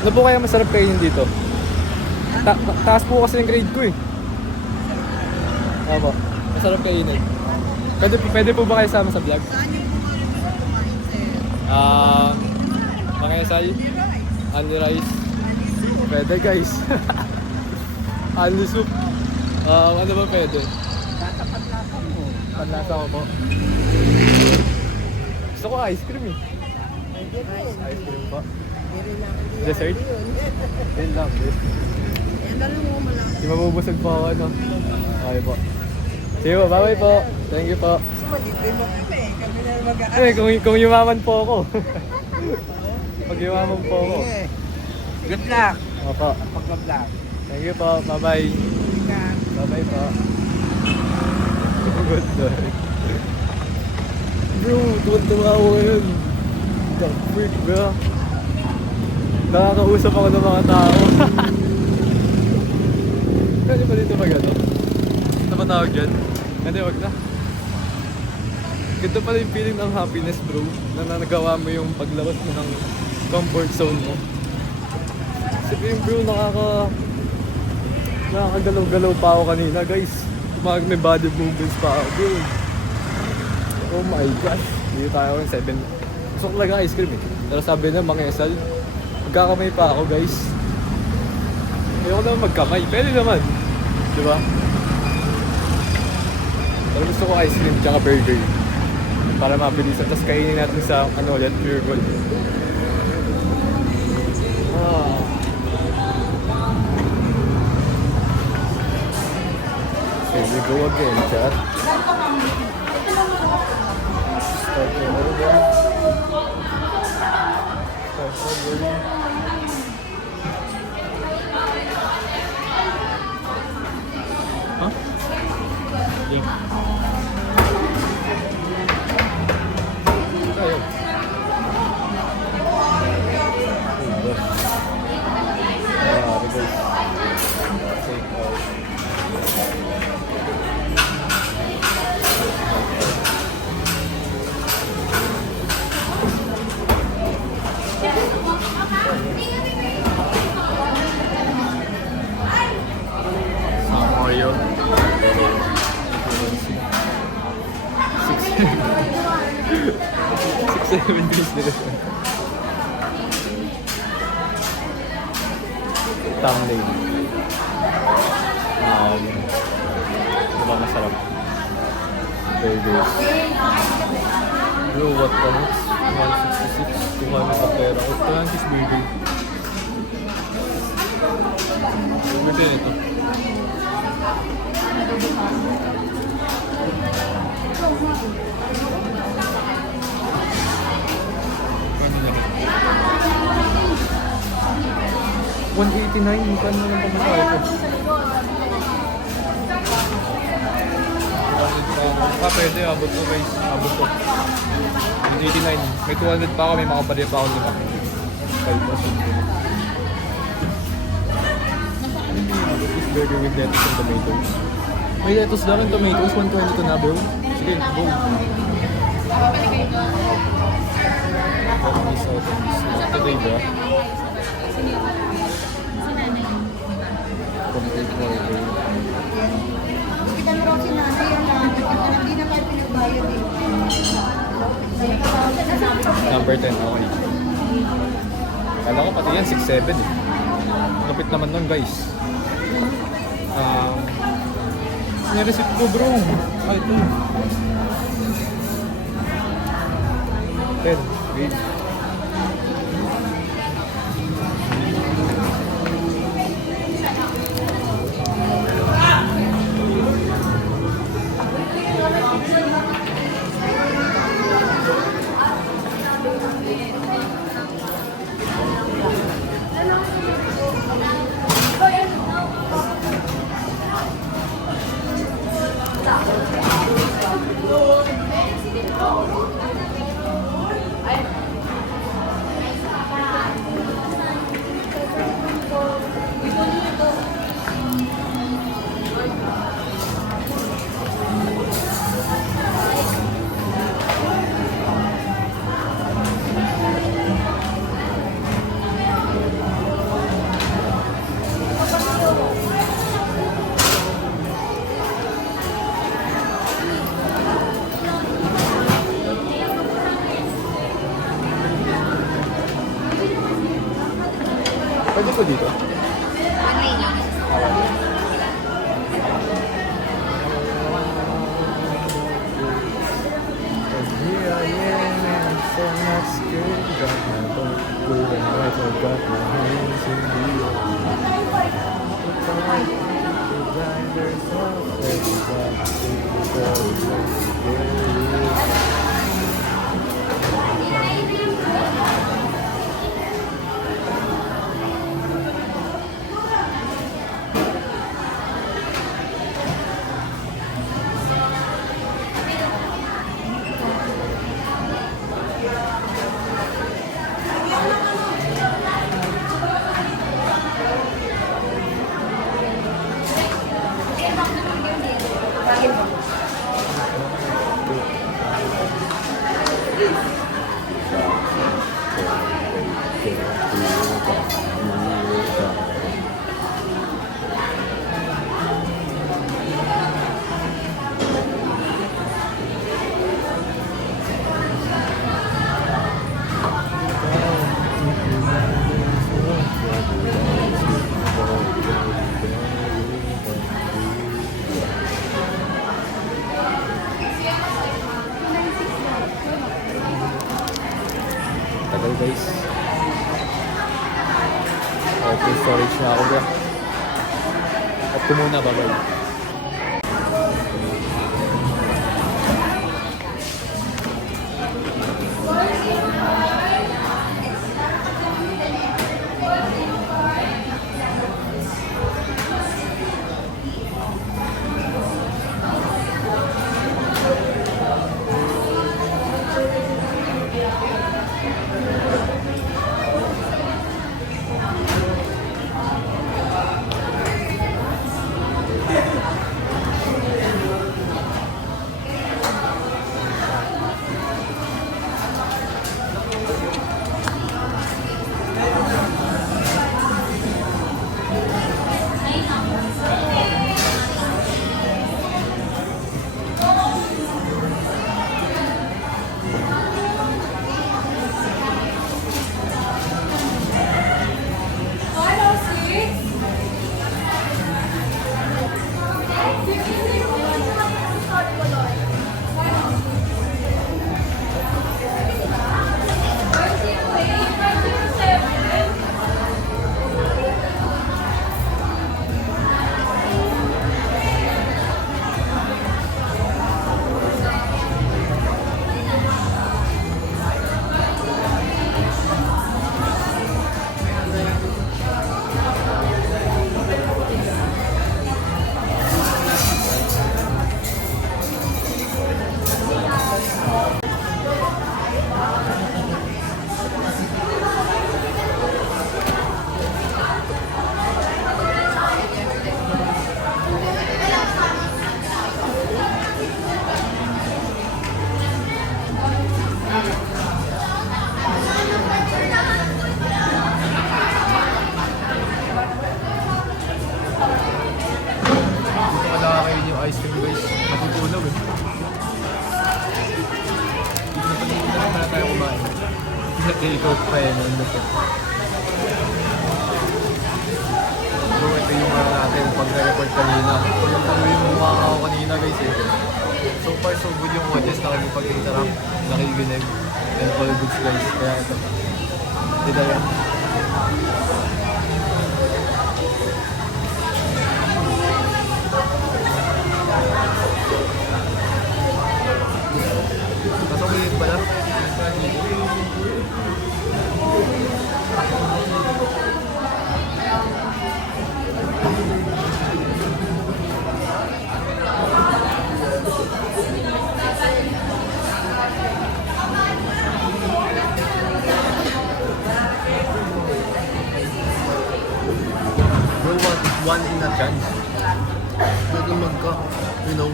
Ano po kaya masarap kainin dito? Taas po kasi yung grade ko eh. Opo, masarap kainin. Pwede po ba kayo sama sa vlog? Mangyasal? Only rice? Pwede guys. Only soup? Ano ba pwede? Panlasa ko po. Gusto ko ice cream eh. Ice cream po. Dessert? Yun lang. Di mabubusog po ako ano. Okay po. Sige po, bye-bye po. Thank you po. Kung yumaman po ako. Pag yumaman po ako. Good luck! Opo. Pagka-vlog. Thank you po. Bye-bye. Bye-bye po. Good night. Bro, tuwan-tuwa ako ngayon. The freak, bro. Nakakausap ako ng mga tao. Kaya pa dito mag ano? Ano ba tawag dyan? Hindi, wag na. Ganda pala yung feeling ng happiness, bro. Na nagawa mo yung paglabas mo ng comfort zone mo. Sabihin, bro, nakakagalaw-galaw pa ako kanina, guys. May body movements pa ako, bro. Oh my gosh. Dito tayo ng 7. Gusto ko talaga ice cream eh. Pero sabi na, mangyasal. Magkakamay pa ako, guys. Ayoko naman magkamay. Pwede naman. Diba? Pero gusto ko ice cream tsaka burger. Para mabilisan. Tapos kainin natin sa ulit, Pure Gold. Okay, we go again, chat. Start over there. Start over there. Huh? Yeah. Tayo. Oh, gosh. Because take out. Mario. 6-7 days nila siya. Thumbnail. Diba masarap? Burgers. Bro, what the next? 166. 200 ang pera ko. Ito lang cheeseburger. Ito yun ito. $189, mukha naman lang pamasahe ko. Pwede, abot to guys. Abot to. 189. May 200 pa ako, may makabarya pa ako 5. Burger with lettuce and tomatoes. May lettuce lang and tomatoes, 122 na bro. Sige, go. Today ba? Complete order. Kita mo raw si nanay yan na hindi na tayo pinagbayad eh. Number 10, okay. Kala ko pati yan, 6'7" eh. Lupit naman nun guys. Sinareceipt ko bro. Ah, ito. 10, wait. Pwede ko dito? Here I am, so not scared. Got my boat going right, I got my hands in the air. The blinders off, tagal guys. Okay, storage na ako bro. Off ko muna, bye-bye. Silcoat pa eh, nandun eh. So, ito yung mga natin pag-record kanina. Yung pang yung mukha ako kanina guys eh. So far so good yung audience, nakikipag-interact, nakikinig, and all goods guys. Kaya ito. Dito yan. Kaso ulit pala. Bro, one in a chance. Pwede magka, you know.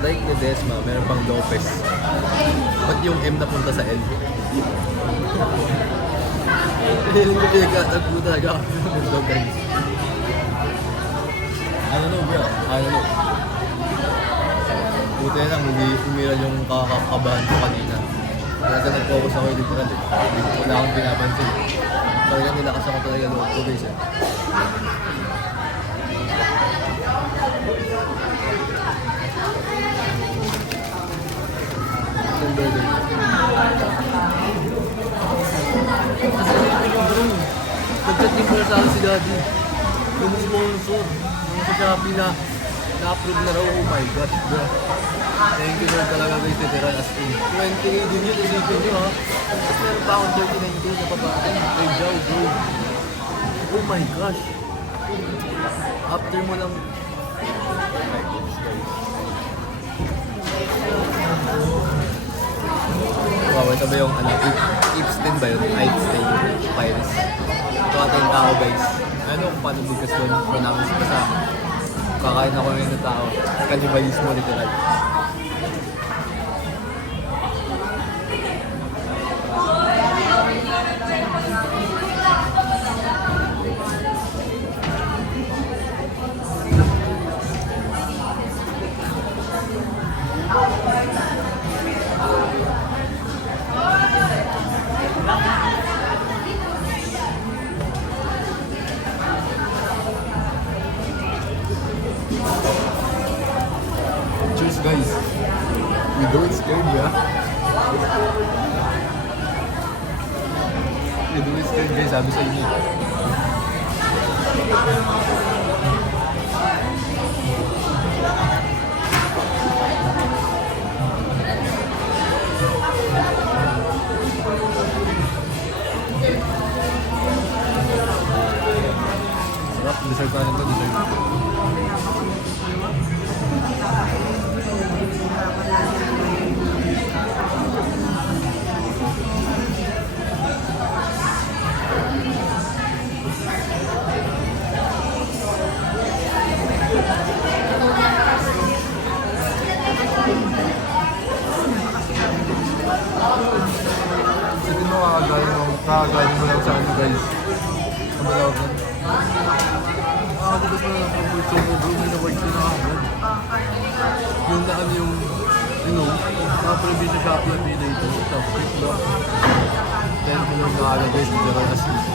Like the Desma, meron pang Lopez. Ba't yung M napunta sa L? Hindi ko pinagkatagpo talaga. Ito guys. I don't know bro, I don't know. Buti na lang, hindi umiral yung kakakabahan ko kanina. Talaga nag-focus ako literal eh. Wala akong pinapansin. Talagang nilakas ako talaga loob ko guys eh. Isang burger. Nag-chat din pala sa akin si Daddy. Yung sponsor. Yung sa Shopee na-approve na raw. Oh my gosh bro. Thank you Lord talaga guys, literal as in. 20k din yun, isipin nyo ha. Tapos meron pa akong 39k na papakin. Kay Jow bro. Oh my gosh. After mo lang. My goodness guys. Wow, ito ba yung ano, Ipstein ba yun? Ipstein Pirates. Ito ata yung tao guys. Ano kung paano bigkas doon? Manangis pa sa akin. Kakain ako ngayon ng tao. Cannibalismo literal. Cheers guys. We don't scare you, ah. We don't scare guys, sabi sa inyo. Sarap, deserve ka rin to, deserve. Sige mo, kakagaling mo lang sa ano guys. Ang malawag nun. Nakakalipas mo lang ang comfort zone mo bro, may na-work din na agad. Yung na ano yung, you know, nakapreview sa Shopee at Payday ito. Tapos quick block. 10 million na agad guys, hindi naman as easy.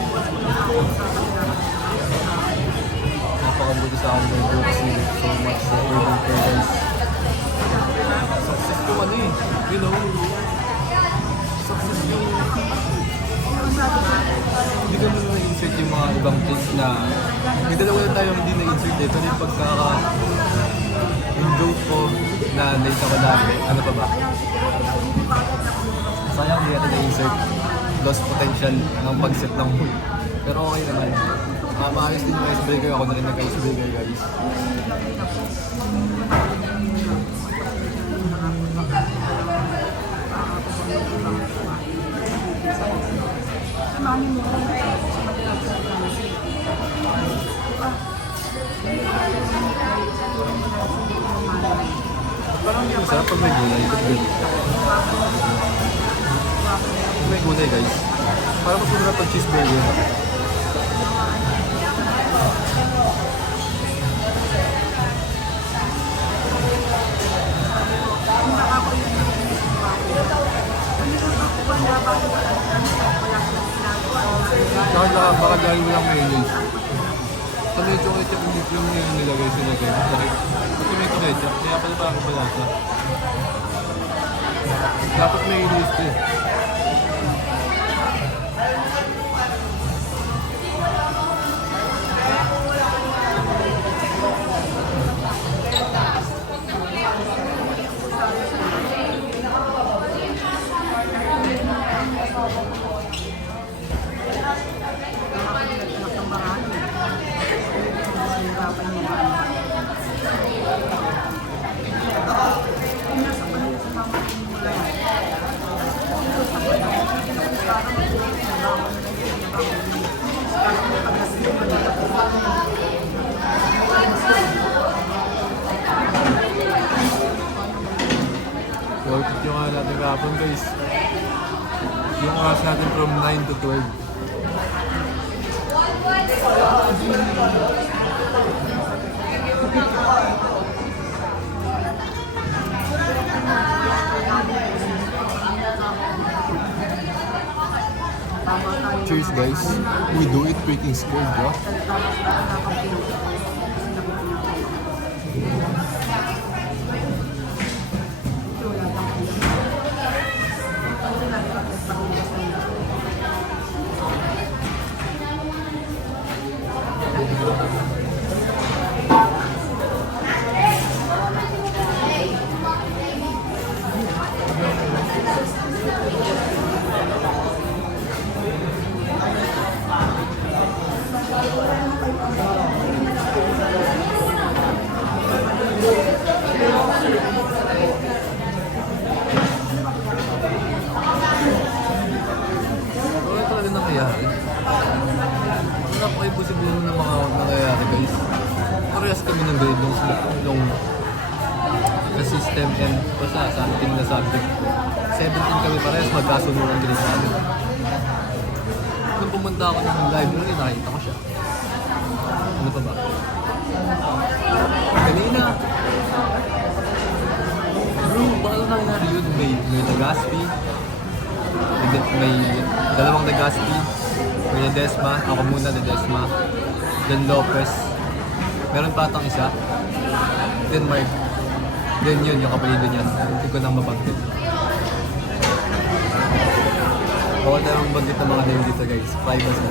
Napakabuti sa akin ng group so much sa urban care guys. Success yung ano eh, you know. Success yung hindi ko naman na-insert yung mga ibang things na may dalawa na tayo hindi na-insert eh. Pero yung pagkaka yung joke ko na late ako dati, ano pa ba? Sayang hindi natin na-insert. Lost potential ng pag-set ng mood. Pero okay naman. Maayos din yung icebreaker. Ako na rin nag-icebreaker guys. Masarap pag may gulay. May gulay guys. Parang mas masarap pag cheeseburger. Tsaka baka dahil walang mayonnaise. Sa medyo ketchup hindi ko yung nilagay sila guys. Dahil tomato ketchup, kaya pala parang balasa. Dapat mayonnaise din. Worth it yung natin kahapon guys. Yung oras natin from 9 to 12. Cheers guys. We do it freaking scared, bro. Wala talaga nangyayari. Wala pa kayo posible ng mga nangyayari guys. Parehas kami ng grade nung sa system and basta sa ating na subject. 17 kami parehas, magkasunod ang grade namin. Nung pumunta ako ng library, nakita ko siya. Ano pa ba? Kanina! Bro, baka lang nangyari yun. May Legaspi. May dalawang Legaspi. May Ledesma. Ako muna Ledesma. Then Lopez. Meron pa atang isa. Then Mark. Then yun, yung kapalido niya. Hindi ko nang mabanggit. Bawal na lang banggit ng mga name dito guys. Privacy.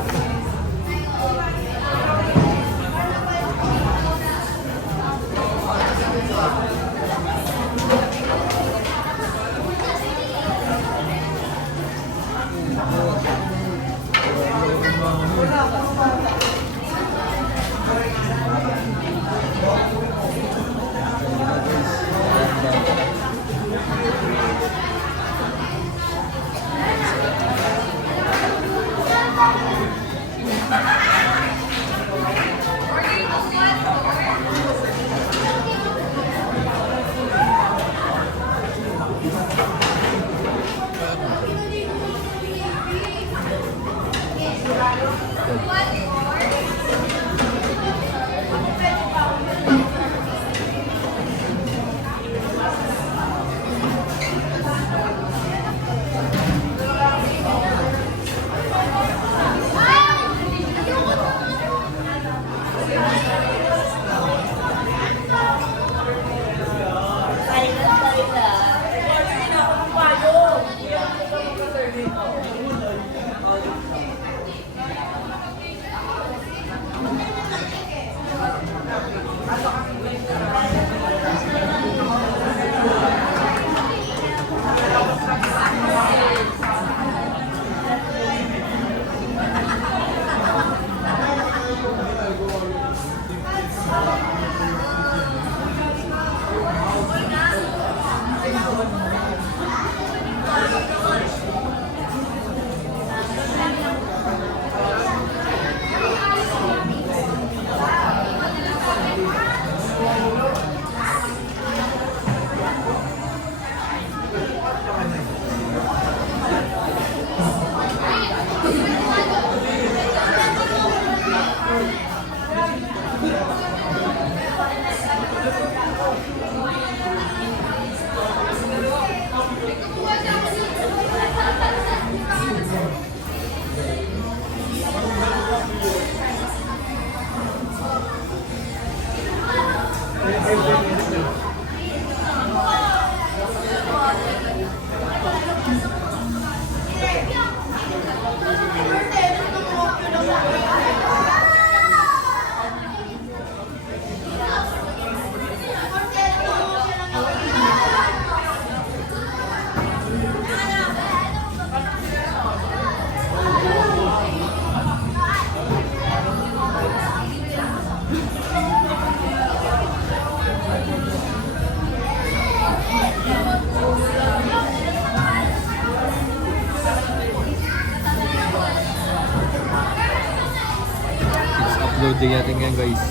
project natin ngayon guys.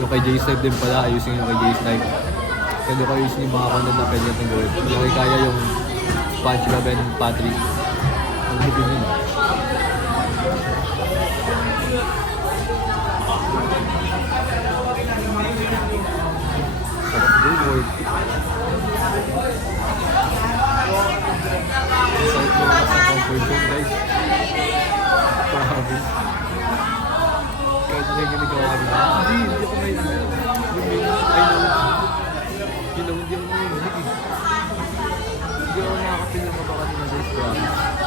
Yung kay J-Snipe din pala, ayusin yung kay J-Snipe. Pwede ko ayusin yung mga content na pwede natin gawin. Yung kay Kaya yung Punch Love and Patrick. Ang hipin yun. Sarap din, worth it. Excited mo na sa comfort zone guys. Promise. Kahit may ginagawa kami. Hindi ako may hindi ako nangyayari. Hindi ako nakakapilang mabaka nila guys. Promise.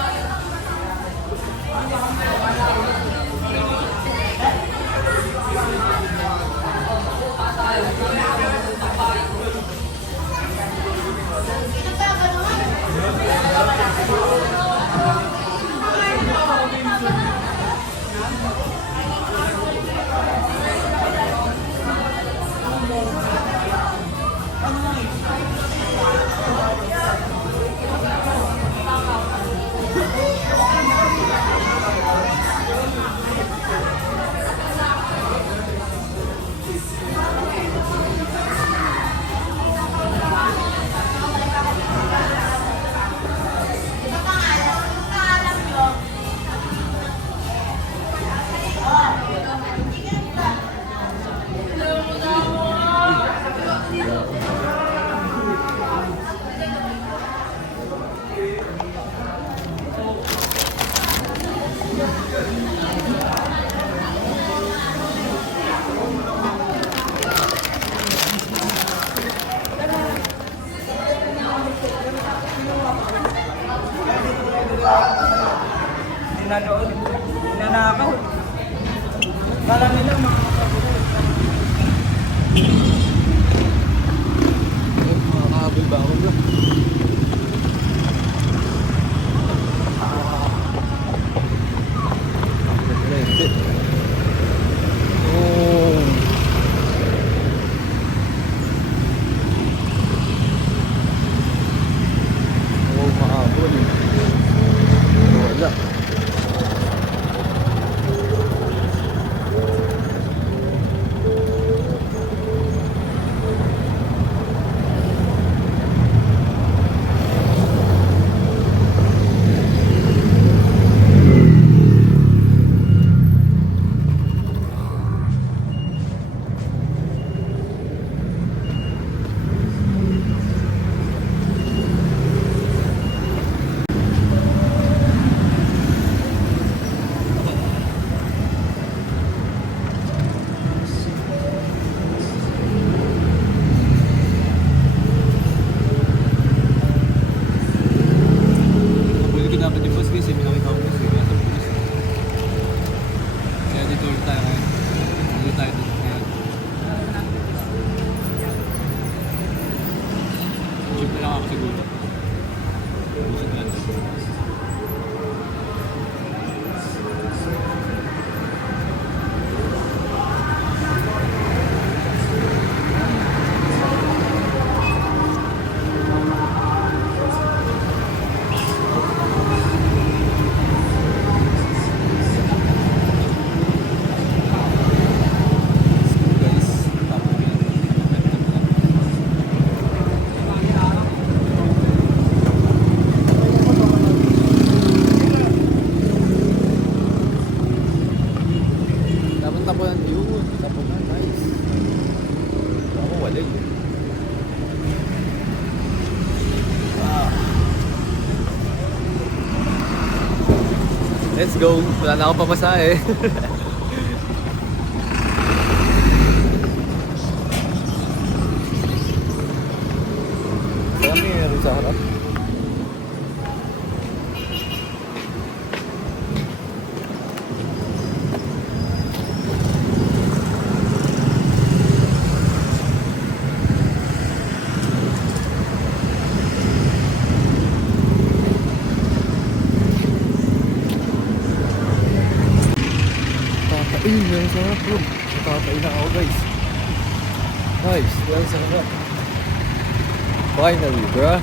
Nanood, nanakaw. Marami lang mga Makakahabol ba ako bro? Oh. Oh, makahabol. Wala. Nabuli ko dapat yung boss guys, may nakita ko boss guys. Kaya dito ulit tayo ngayon. Dito tayo dito ngayon. Chip na lang ako siguro. Busog lang dito. Guys, tapos yan. Dapat tapunan yun. Tapunan, nice. Ako wala yun. Let's go. Wala na akong pamasahe. Kami meron sa harap. Tatayin, meron sa harap bro. Tatayin na ako guys. Nice, meron sa harap. Finally, bruh.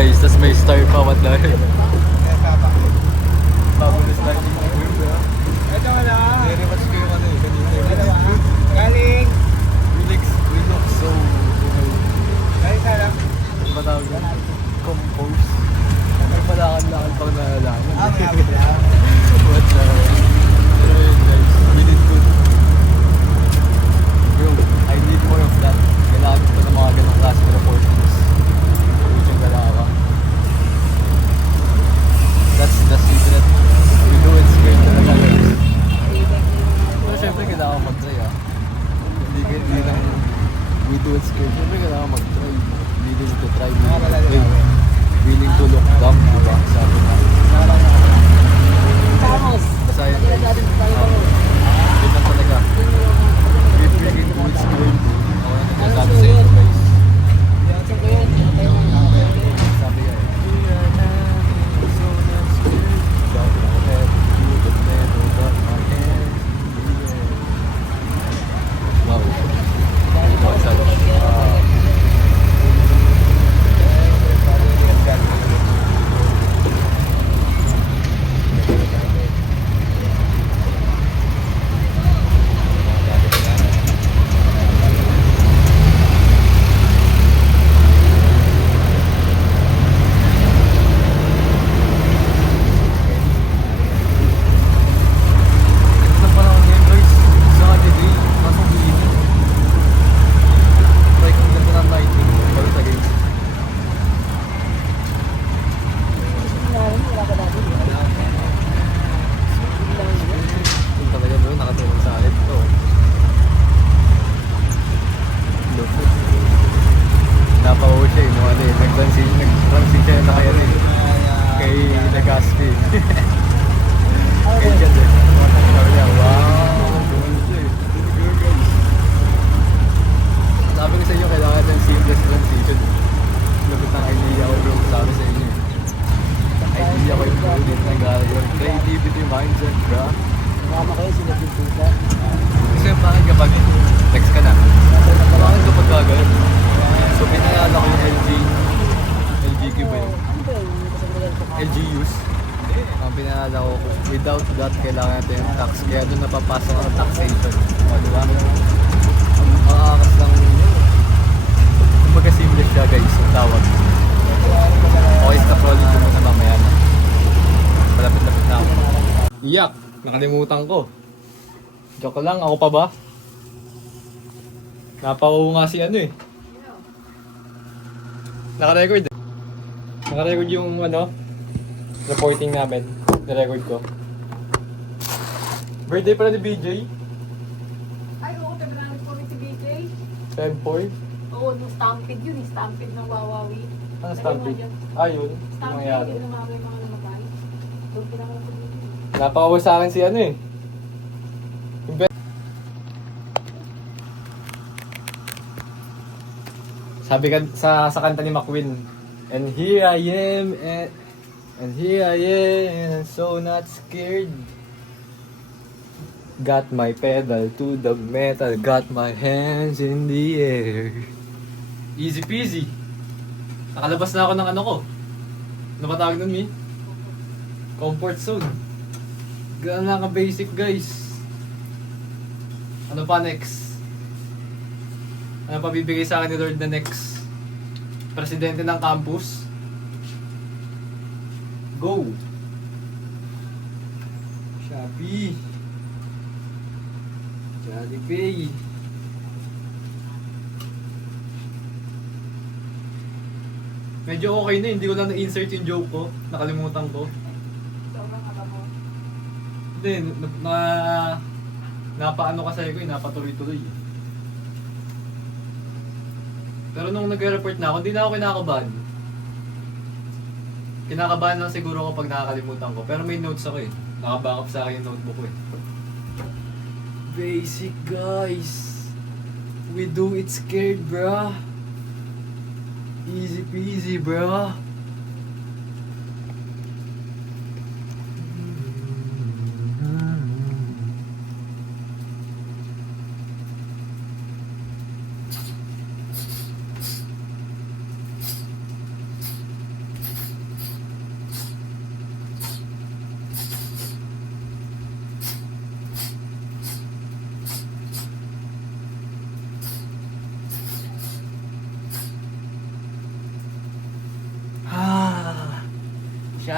guys, tas may star pa, what the heck. Fabulous lighting ni Kuya, bro. Ito nga na. Very much ko yung ano eh, kanina. Galing. We look so, Galing ka lang. ano ba tawag yun? Compose. Ay, palakan-lakan pang nalalaman. Malapit lang. What the heck. Pero yun guys, we did good. Bro, I need more of that. Kailangan ko ng mga ganong klase ng opportunities. Yung dalawa. That's the secret. We do it straight talaga guys. Pero syempre kailangan mag-try ah. Hindi lang we do it straight. Syempre kailangan mag-try. Willing to try. Willing to look dumb, diba? Sabi na. Basta yun guys. Yun lang talaga. We freaking do it straight. Ako na nagsasabi sa inyo guys. Sabi nga wow. What's up? Isang panahon ngayon guys, isang degree, nasa ulihin. Try kong ganda ng lighting, bago sa games. Yung talaga bro, nakatulong sa akin ito. Loko. Napauwi siya eh, no, ano eh, nag-transition na kayo rin. Kay Legaspi. Kay Jan eh. Sabi niya, wow, gawin siya eh. Good guys. Sabi ko sa inyo, kailangan ng seamless transition. Labot ng idea ko bro, sabi sa inyo. Idea ko yung bro, dito nag-aaral. Creativity mindset, bro. Mama kayo, sinabing pusa. Kasi bakit kapag text ka na, bakit kapag gagawin? So pinalala ko yung LGQ ba yun? LGUs. Ang pinalala ko, without that, kailangan natin yung tax. Kaya doon napapasok ang taxation. O, diba? Ang makakakas lang yun. Kumbaga seamless siya guys, ang tawag. Okay, stop rolling ko muna mamaya na. Malapit-lapit na ako. Iyak! Nakalimutan ko. Joke lang, ako pa ba? Napauho nga si ano eh. Naka-record eh. Naka-record yung ano, reporting namin. Na-record ko. Birthday pala ni BJ. Ay, oo, tabi po ni si BJ. Feb 4. Oo, nung stampede yun, stampede ng Wawawi. Ano stampede? Ah, yun. Yung Stampede, nangyari. yung namatay mga namatay. Doon pinakalang ko dito. Napauho sa akin si ano eh. Sabi ka sa kanta ni McQueen, and here I am, and here I am, so not scared. Got my pedal to the metal, got my hands in the air. Easy peasy. Nakalabas na ako ng ano ko. Ano ba tawag nun, Mi? Comfort zone. Ganun lang ka-basic, guys. Ano pa next? Ano pa bibigay sa akin ni Lord na next? Presidente ng campus? Go! Shopee! Jollibee! Medyo okay na, hindi ko na na-insert yung joke ko. Nakalimutan ko. Sobrang kaba mo. Hindi, napaano ka sa'yo ko napatuloy-tuloy. Pero nung nag-report na ako, hindi na ako kinakabahan. Kinakabahan lang siguro kapag nakakalimutan ko. Pero may notes ako eh. Naka-backup sa akin yung notebook ko eh. Basic guys. We do it scared, bruh. Easy peasy, bruh.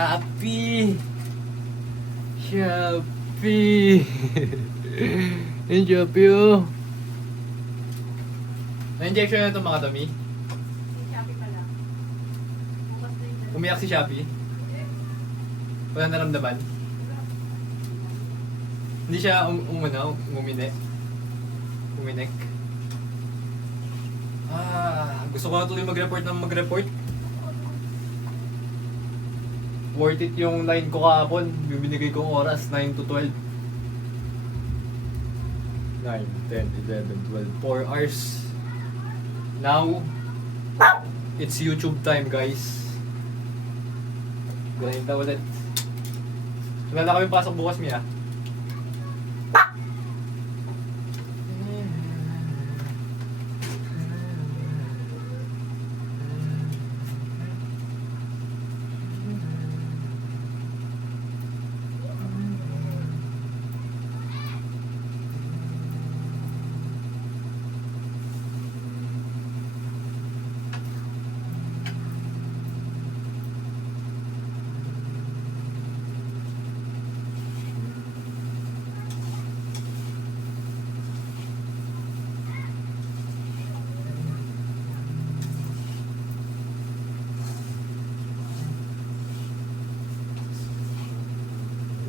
Shopee! Shopee! Yung Shopee oh! Na-injection na ito mga Tommy? Shopee pala. Bukas na yun. Umiyak si Shopee? Wala naramdaman? Hindi siya uminek? Gusto ko na tuloy mag-report. Worth it yung line ko kahapon. Yung binigay kong oras, 9 to 12. 9, 10, 11, 12, 4 hours. Now, it's YouTube time guys. Ganahinta ulit. Wala na kami pasok bukas, Mia.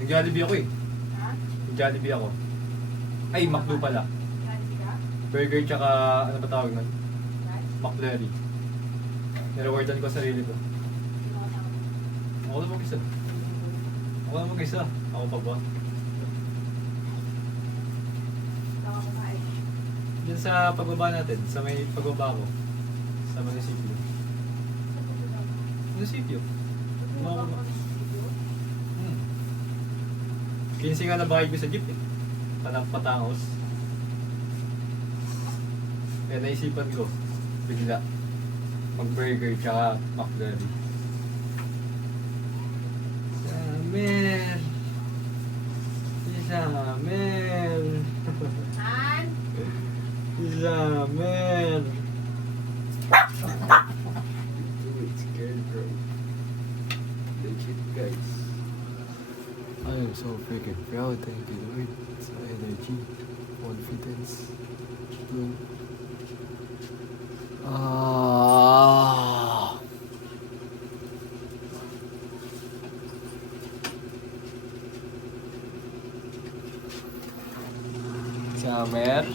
Nag-Jollibee ako eh. Ha? Nag-Jollibee ako. Ay, McDo pala. Jollibee ka? Burger tsaka ano ba tawag nun? McFlurry. Nirewardan ko sarili ko. Ako lang mag-isa. Ako pa ba? Saan ka kumain? Diyan sa pagbaba natin, sa may pagbaba ko. Sa munisipyo. Munisipyo? Kinsi nga nabayad ko sa jeep eh. Patangos. Kaya naisipan ko, bigla, mag-burger tsaka McFlurry. Summer! Summer! An? Summer! It's good bro. Legit guys. I am so freaking proud, thank you Lord. Sa energy, confidence, boom. Summer.